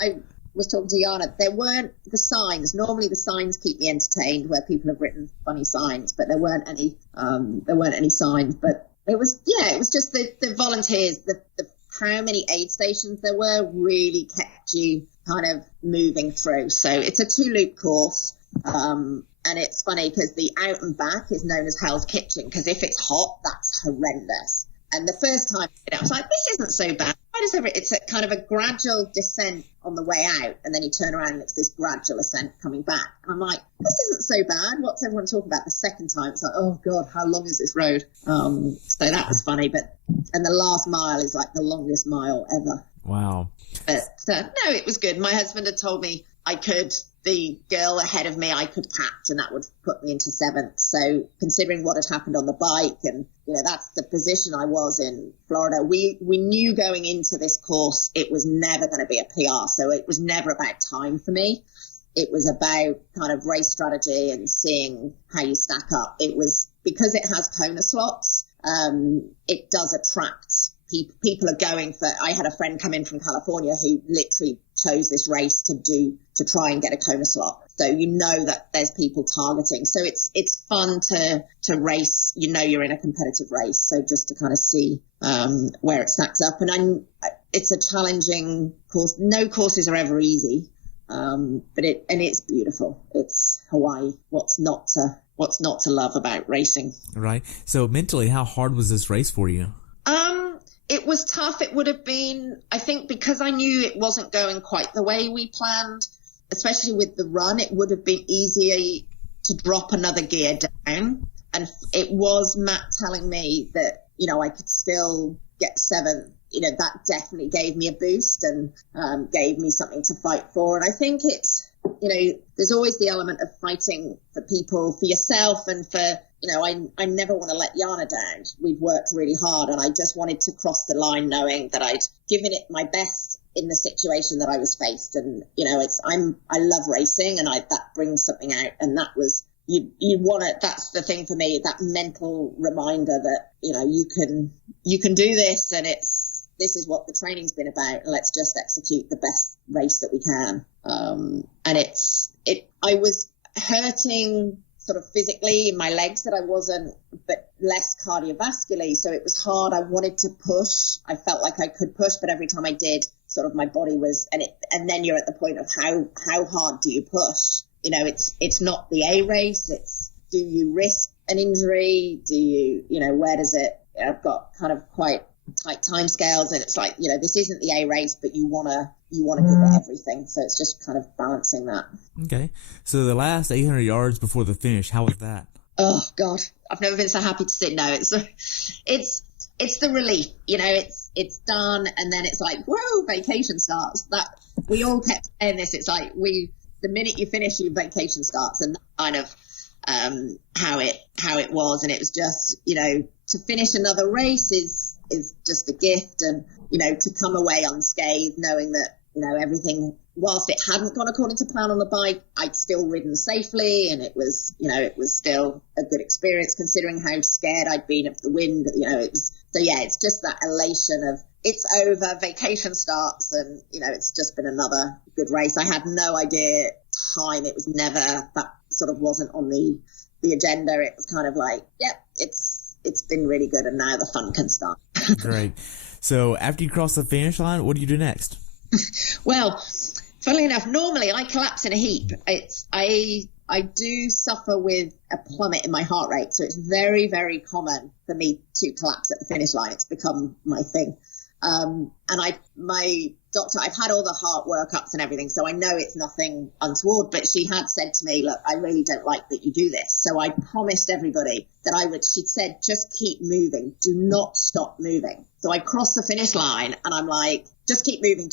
I was talking to Jana, there weren't the signs. Normally the signs keep me entertained where people have written funny signs, but there weren't any signs. But it was just the volunteers, the how many aid stations there were really kept you kind of moving through. So it's a 2-loop course. And it's funny because the out and back is known as Hell's Kitchen, because if it's hot, that's horrendous. And the first time I was like, this isn't so bad. It's a kind of a gradual descent on the way out, and then you turn around and it's this gradual ascent coming back. And I'm like, this isn't so bad. What's everyone talking about? The second time, it's like, oh God, how long is this road? So that was funny. And the last mile is like the longest mile ever. Wow. But no, it was good. My husband had told me the girl ahead of me, I could catch, and that would put me into 7th. So considering what had happened on the bike, and that's the position I was in Florida, we knew going into this course it was never going to be a PR. So it was never about time for me. It was about kind of race strategy and seeing how you stack up. It was because it has Kona slots. It does attract people. People are going for. I had a friend come in from California who literally chose this race to try and get a Kona slot. So that there's people targeting. So it's fun to race. You're in a competitive race. So just to kind of see where it stacks up. And it's a challenging course. No courses are ever easy. But it's beautiful. It's Hawaii. What's not to love about racing? Right. So mentally, how hard was this race for you? It was tough. It would have been, I think, because I knew it wasn't going quite the way we planned, especially with the run, it would have been easier to drop another gear down. And it was Matt telling me that, I could still get 7th. That definitely gave me a boost and gave me something to fight for. And I think it's, there's always the element of fighting for people, for yourself, and for, I never want to let Jana down. We've worked really hard, and I just wanted to cross the line knowing that I'd given it my best in the situation that I was faced. And, I love racing, and that brings something out. And that was, you want to, that's the thing for me, that mental reminder that, you can do this, and this is what the training's been about, and let's just execute the best race that we can. And I was hurting sort of physically in my legs that I wasn't, but less cardiovascularly. So it was hard. I wanted to push. I felt like I could push, but every time I did, sort of my body was, and then you're at the point of how hard do you push? It's not the A race. It's, do you risk an injury? Do you, where does it, I've got kind of quite tight time scales, and it's like, this isn't the A race, but you want to give it everything. So it's just kind of balancing that. Okay. So the last 800 yards before the finish, how was that? Oh God, I've never been so happy to sit. No, it's the relief, it's done. And then it's like, whoa, vacation starts. That we all kept saying this. It's like the minute you finish, your vacation starts, and kind of how it was. And it was just, to finish another race is just a gift, and to come away unscathed, knowing that everything, whilst it hadn't gone according to plan on the bike, I'd still ridden safely, and it was still a good experience considering how scared I'd been of the wind. It's just that elation of it's over, vacation starts, and it's just been another good race. I had no idea time. It was never, that sort of wasn't on the agenda. It was kind of like, yep, it's been really good, and now the fun can start. Great. So after you cross the finish line, what do you do next? Well, funnily enough, normally I collapse in a heap. I do suffer with a plummet in my heart rate, so it's very, very common for me to collapse at the finish line. It's become my thing. And my doctor, I've had all the heart workups and everything, so I know it's nothing untoward, but she had said to me, look, I really don't like that you do this. So I promised everybody that she'd said, just keep moving. Do not stop moving. So I crossed the finish line, and I'm like, just keep moving.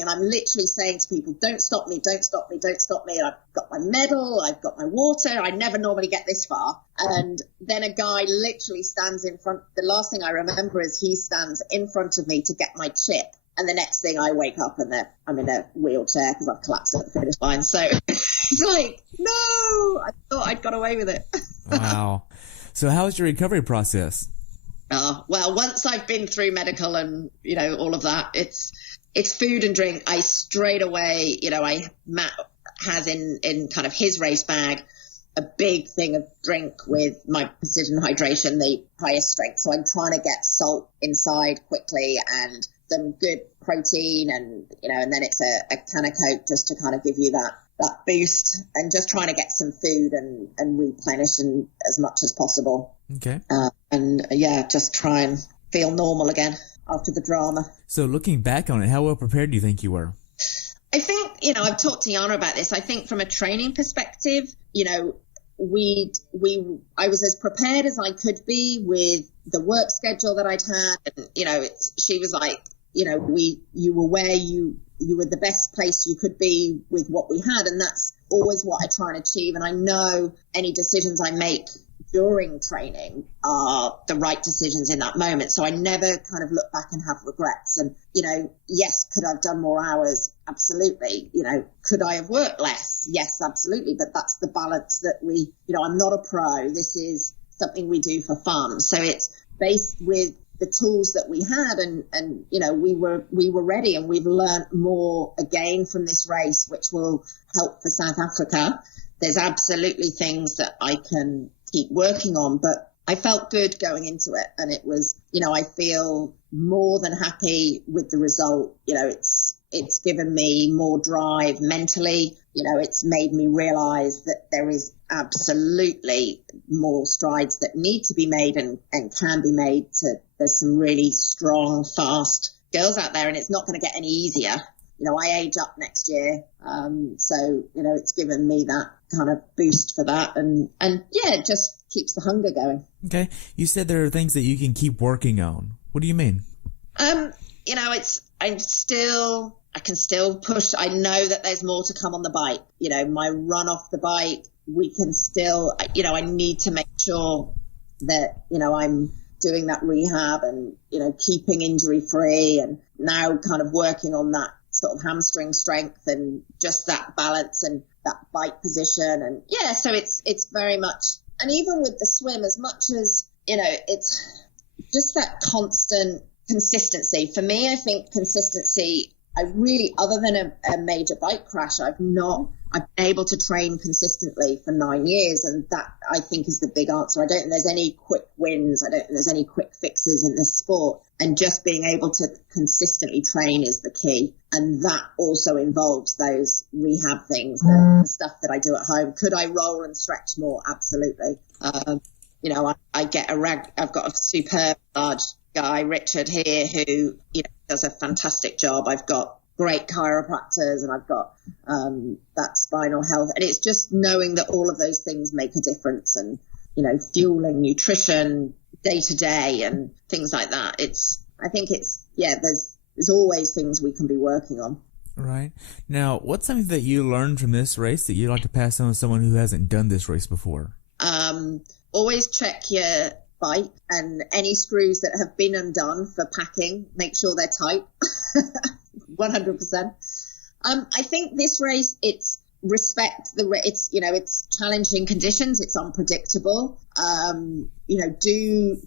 And I'm literally saying to people, don't stop me. And I've got my medal, I've got my water. I never normally get this far. And then a guy literally stands in front. The last thing I remember is he stands in front of me to get my chip. And the next thing I wake up and I'm in a wheelchair because I've collapsed at the finish line. So it's like, no, I thought I'd got away with it. Wow. So how was your recovery process? Well, once I've been through medical and, all of that, it's food and drink. I straight away, Matt has in kind of his race bag a big thing of drink with my precision hydration, the highest strength. So I'm trying to get salt inside quickly and some good protein, and and then it's a can of Coke just to kind of give you that boost, and just trying to get some food and replenish as much as possible. Okay. Just try and feel normal again after the drama. So looking back on it, how well prepared do you think you were? I think, I've talked to Jana about this. I think from a training perspective, I was as prepared as I could be with the work schedule that I'd had. And, she was like, you were where you were the best place you could be with what we had. And that's always what I try and achieve. And I know any decisions I make during training are the right decisions in that moment. So I never kind of look back and have regrets. And, yes, could I have done more hours? Absolutely. Could I have worked less? Yes, absolutely. But that's the balance that I'm not a pro. This is something we do for fun. So it's based with the tools that we had, and we were ready, and we've learned more again from this race, which will help for South Africa. There's absolutely things that I can keep working on, but I felt good going into it, and it was, I feel more than happy with the result. It's given me more drive mentally. It's made me realize that there is absolutely more strides that need to be made and can be made. There's some really strong, fast girls out there, and it's not going to get any easier. I age up next year. So, it's given me that kind of boost for that. And yeah, it just keeps the hunger going. Okay. You said there are things that you can keep working on. What do you mean? I can still push. I know that there's more to come on the bike. My run off the bike, we can still, I need to make sure that, I'm doing that rehab and, keeping injury free, and now kind of working on that sort of hamstring strength and just that balance and that bike position. And yeah, so it's very much, and even with the swim, as much as, it's just that constant consistency. For me, I think consistency, other than a major bike crash, I've been able to train consistently for 9 years. And that, I think, is the big answer. I don't think there's any quick wins. I don't think there's any quick fixes in this sport. And just being able to consistently train is the key. And that also involves those rehab things, the stuff that I do at home. Could I roll and stretch more? Absolutely. I've got a superb large guy, Richard, here, who, does a fantastic job. I've got great chiropractors, and I've got that spinal health. And it's just knowing that all of those things make a difference, and, fueling, nutrition, day to day and things like that. There's always things we can be working on. Right. Now, what's something that you learned from this race that you'd like to pass on to someone who hasn't done this race before? Always check your bike, and any screws that have been undone for packing, make sure they're tight. 100%. I think this race, it's it's challenging conditions. It's unpredictable. Do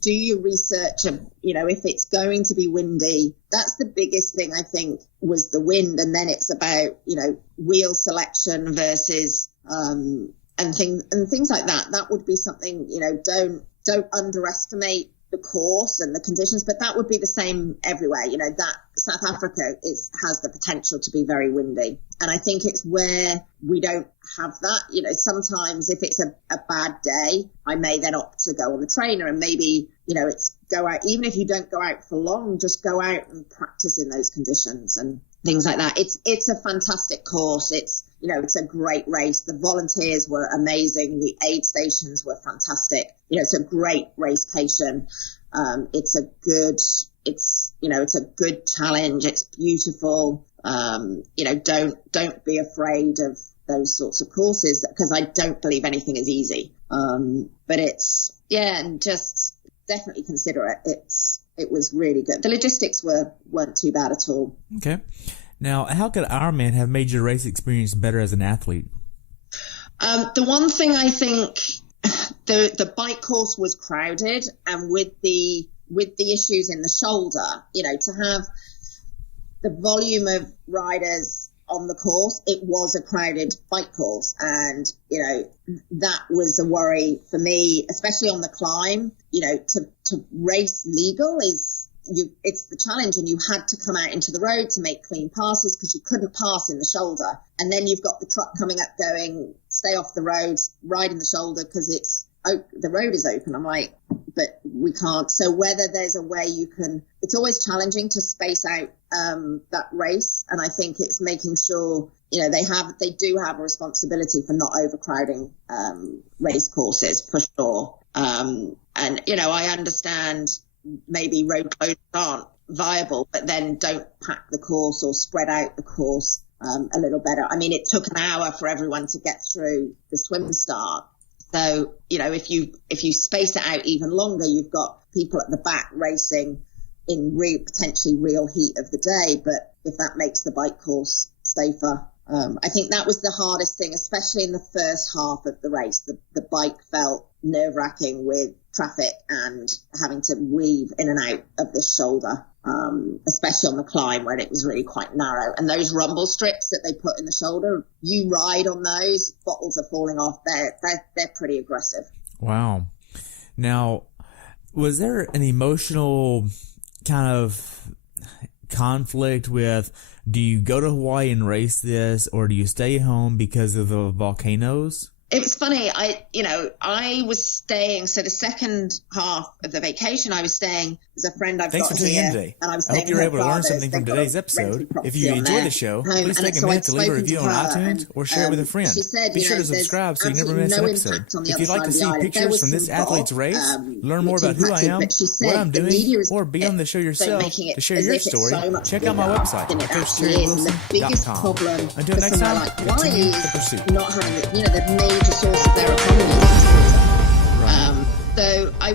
your research of, if it's going to be windy. That's the biggest thing, I think, was the wind. And then it's about, wheel selection versus, and things like that. That would be something, don't underestimate the course and the conditions, but that would be the same everywhere. That South Africa has the potential to be very windy. And I think it's where we don't have that. Sometimes if it's a bad day, I may then opt to go on the trainer, and maybe, it's go out. Even if you don't go out for long, just go out and practice in those conditions and things like that. It's a fantastic course. It's a great race. The volunteers were amazing. The aid stations were fantastic. It's a great racecation. It's a good challenge. It's beautiful. Don't be afraid of those sorts of courses, because I don't believe anything is easy. But and just definitely consider it. It was really good. The logistics weren't too bad at all. Okay. Now, how could IRONMAN have made your race experience better as an athlete? The one thing, I think, the bike course was crowded, and with the issues in the shoulder, to have the volume of riders on the course, it was a crowded bike course. And, that was a worry for me, especially on the climb. To race legal it's the challenge, and you had to come out into the road to make clean passes, because you couldn't pass in the shoulder. And then you've got the truck coming up going, stay off the road, ride in the shoulder, because the road is open. I'm like, but we can't. So whether there's a way it's always challenging to space out that race. And I think it's making sure, they do have a responsibility for not overcrowding race courses, for sure. And, I understand maybe road closures aren't viable, but then don't pack the course or spread out the course a little better. I mean, it took an hour for everyone to get through the swim start. So, if you space it out even longer, you've got people at the back racing in potentially real heat of the day. But if that makes the bike course safer, I think that was the hardest thing, especially in the first half of the race. The bike felt nerve-wracking with traffic and having to weave in and out of the shoulder, especially on the climb when it was really quite narrow. And those rumble strips that they put in the shoulder, you ride on those, bottles are falling off. They're pretty aggressive. Wow. Now, was there an emotional kind of conflict with, do you go to Hawaii and race this, or do you stay home because of the volcanoes? It was funny. I was staying. So the second half of the vacation, I was staying as a friend I've Thanks got for tuning here. in today. And I was I hope you were able to learn something from today's episode. If you enjoyed the show, please take a minute to leave a review on iTunes or share it with a friend. Be sure to subscribe so you never miss an episode. If you'd like to see pictures from this athlete's race, learn more about who I am, what I'm doing, or be on the show yourself to share your story, check out my website, coachterrywilson.com. Until next time, continue the pursuit. Not having the major source of their economy. So I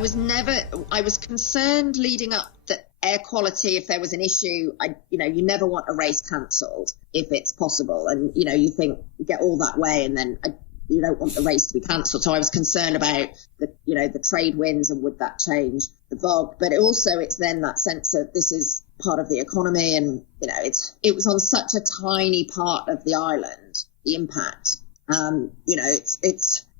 was concerned leading up that air quality, if there was an issue, you never want a race cancelled if it's possible. And, you think you get all that way and then you don't want the race to be cancelled. So I was concerned about the trade winds and would that change the VOG. But it's then that sense of this is part of the economy and, it was on such a tiny part of the island, the impact.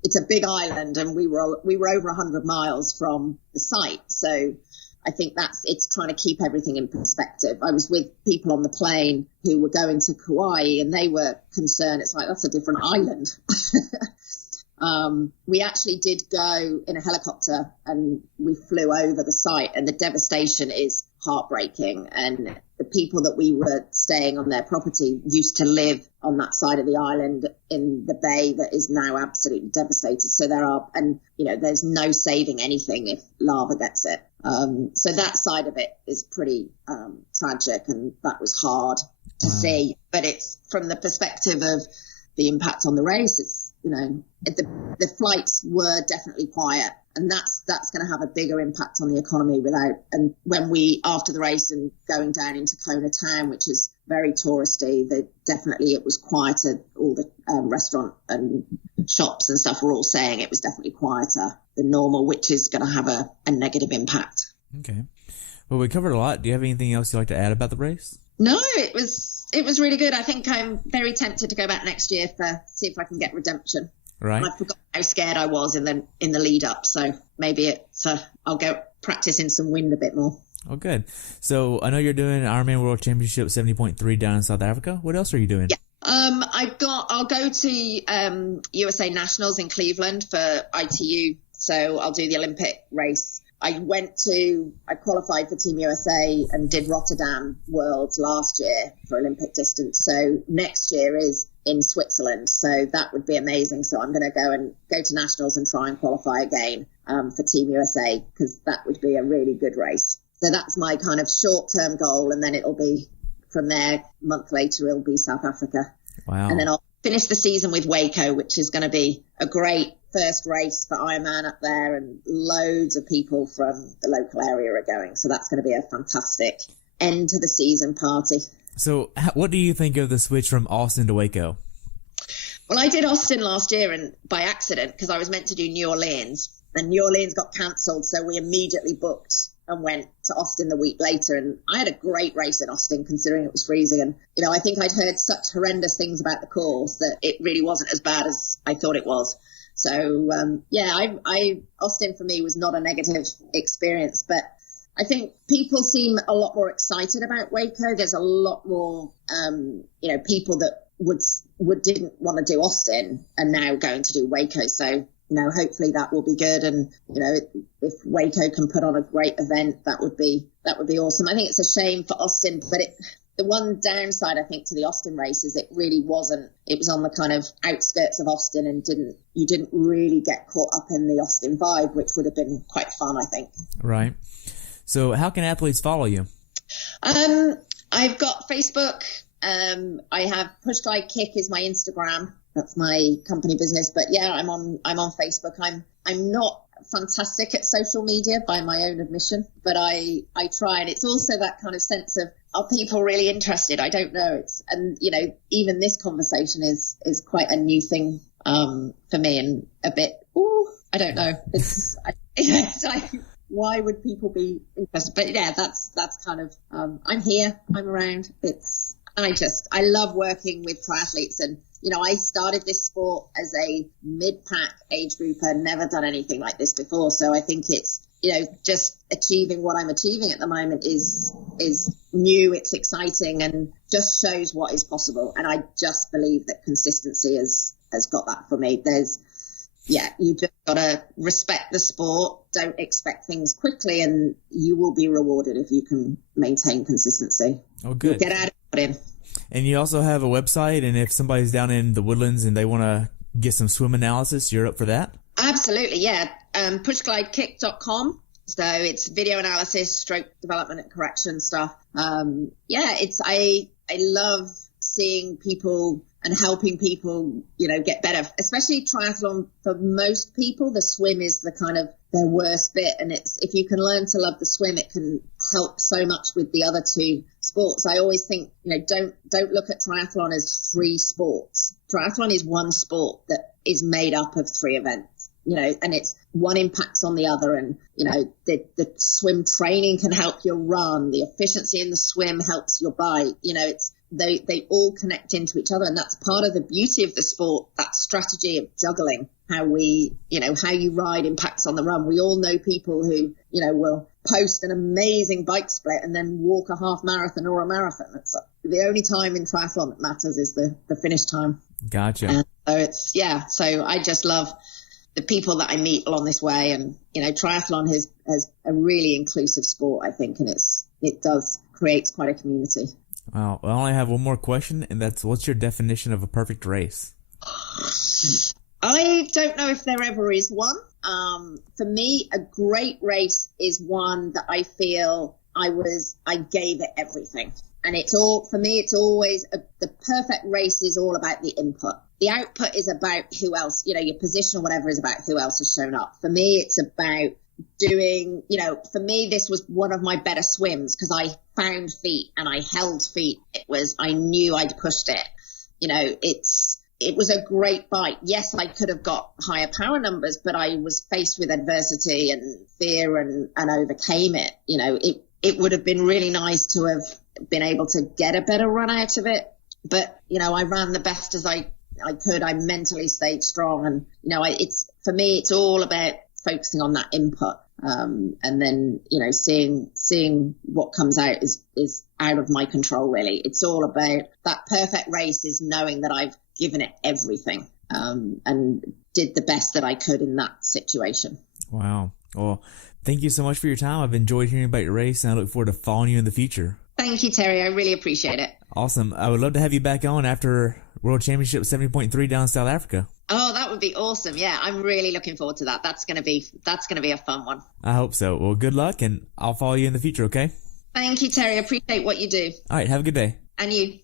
It's a big island and we were over 100 miles from the site. So I think it's trying to keep everything in perspective. I was with people on the plane who were going to Kauai and they were concerned. It's like, that's a different island. We actually did go in a helicopter and we flew over the site and the devastation is heartbreaking. And the people that we were staying on their property used to live on that side of the island in the bay that is now absolutely devastated. So there's no saving anything if lava gets it. So that side of it is pretty tragic and that was hard to see. But it's from the perspective of the impact on the race, it's, the flights were definitely quiet and that's going to have a bigger impact on the economy and when we, after the race and going down into Kona town, which is very touristy, it was quieter. All the restaurant and shops and stuff were all saying it was definitely quieter than normal, which is going to have a negative impact. Okay. Well, we covered a lot. Do you have anything else you'd like to add about the race? No, it was really good. I think I'm very tempted to go back next year see if I can get redemption. Right. And I forgot how scared I was in the lead up. So maybe I'll go practice in some wind a bit more. Oh, good. So I know you're doing Ironman World Championship 70.3 down in South Africa. What else are you doing? Yeah. I'll go to USA Nationals in Cleveland for ITU. So I'll do the Olympic race. I qualified for Team USA and did Rotterdam Worlds last year for Olympic distance. So next year is in Switzerland. So that would be amazing. So I'm going to go to Nationals and try and qualify again for Team USA because that would be a really good race. So that's my kind of short-term goal. And then it'll be from there, a month later, it'll be South Africa. Wow. And then I'll finish the season with Waco, which is going to be a great first race for Ironman up there, and loads of people from the local area are going. So that's going to be a fantastic end to the season party. So what do you think of the switch from Austin to Waco? Well, I did Austin last year and by accident because I was meant to do New Orleans and New Orleans got cancelled. So we immediately booked and went to Austin the week later. And I had a great race in Austin considering it was freezing. And, I think I'd heard such horrendous things about the course that it really wasn't as bad as I thought it was. So, Austin for me was not a negative experience, but I think people seem a lot more excited about Waco. There's a lot more, people that didn't want to do Austin and now going to do Waco. So, hopefully that will be good. And, if Waco can put on a great event, that would be awesome. I think it's a shame for Austin, but the one downside, I think, to the Austin race is it really wasn't. It was on the kind of outskirts of Austin and you didn't really get caught up in the Austin vibe, which would have been quite fun, I think. Right. So how can athletes follow you? I've got Facebook. I have Push Glide Kick is my Instagram. That's my company business. But yeah, I'm on Facebook. I'm not fantastic at social media by my own admission, but I try, and it's also that kind of sense of, are people really interested? I don't know. And even this conversation is quite a new thing for me, and a bit, I don't know. It's like, why would people be interested? But yeah, that's kind of, I'm here, I'm around. I love working with triathletes, and I started this sport as a mid-pack age grouper, never done anything like this before. So I think it's, just achieving what I'm achieving at the moment is new, it's exciting, and just shows what is possible. And I just believe that consistency has got that for me. You just got to respect the sport, don't expect things quickly, and you will be rewarded if you can maintain consistency. Oh, good. Get out of it in. And you also have a website, and if somebody's down in the Woodlands and they want to get some swim analysis, you're up for that? Absolutely, yeah. Pushglidekick.com. So it's video analysis, stroke development and correction stuff. I love seeing people and helping people, get better, especially triathlon. For most people, the swim is the kind of their worst bit. And if you can learn to love the swim, it can help so much with the other two sports. I always think, don't look at triathlon as three sports. Triathlon is one sport that is made up of three events. And it's one impacts on the other. And, the swim training can help your run. The efficiency in the swim helps your bike. They all connect into each other. And that's part of the beauty of the sport, that strategy of juggling, how you ride impacts on the run. We all know people who, will post an amazing bike split and then walk a half marathon or a marathon. It's the only time in triathlon that matters is the finish time. Gotcha. And so I just love the people that I meet along this way. And, triathlon has a really inclusive sport, I think, and it creates quite a community. Wow. Well, I only have one more question, and that's, what's your definition of a perfect race? I don't know if there ever is one. For me, a great race is one that I feel I gave it everything. And it's always the perfect race is all about the input. The output is about who else, your position or whatever is about who else has shown up. For me, it's about doing, for me, this was one of my better swims because I found feet and I held feet. I knew I'd pushed it. It was a great bike. Yes, I could have got higher power numbers, but I was faced with adversity and fear and overcame it. It would have been really nice to have been able to get a better run out of it. But, I ran the best as I could. I mentally stayed strong. And, for me, it's all about focusing on that input. And then, seeing what comes out is out of my control, really. It's all about that perfect race is knowing that I've given it everything, and did the best that I could in that situation. Wow. Well, thank you so much for your time. I've enjoyed hearing about your race, and I look forward to following you in the future. Thank you, Terry. I really appreciate it. Awesome. I would love to have you back on after World Championship 70.3 down in South Africa. Oh, that would be awesome. Yeah, I'm really looking forward to that. That's going to be a fun one. I hope so. Well, good luck, and I'll follow you in the future, okay? Thank you, Terry. I appreciate what you do. All right. Have a good day. And you.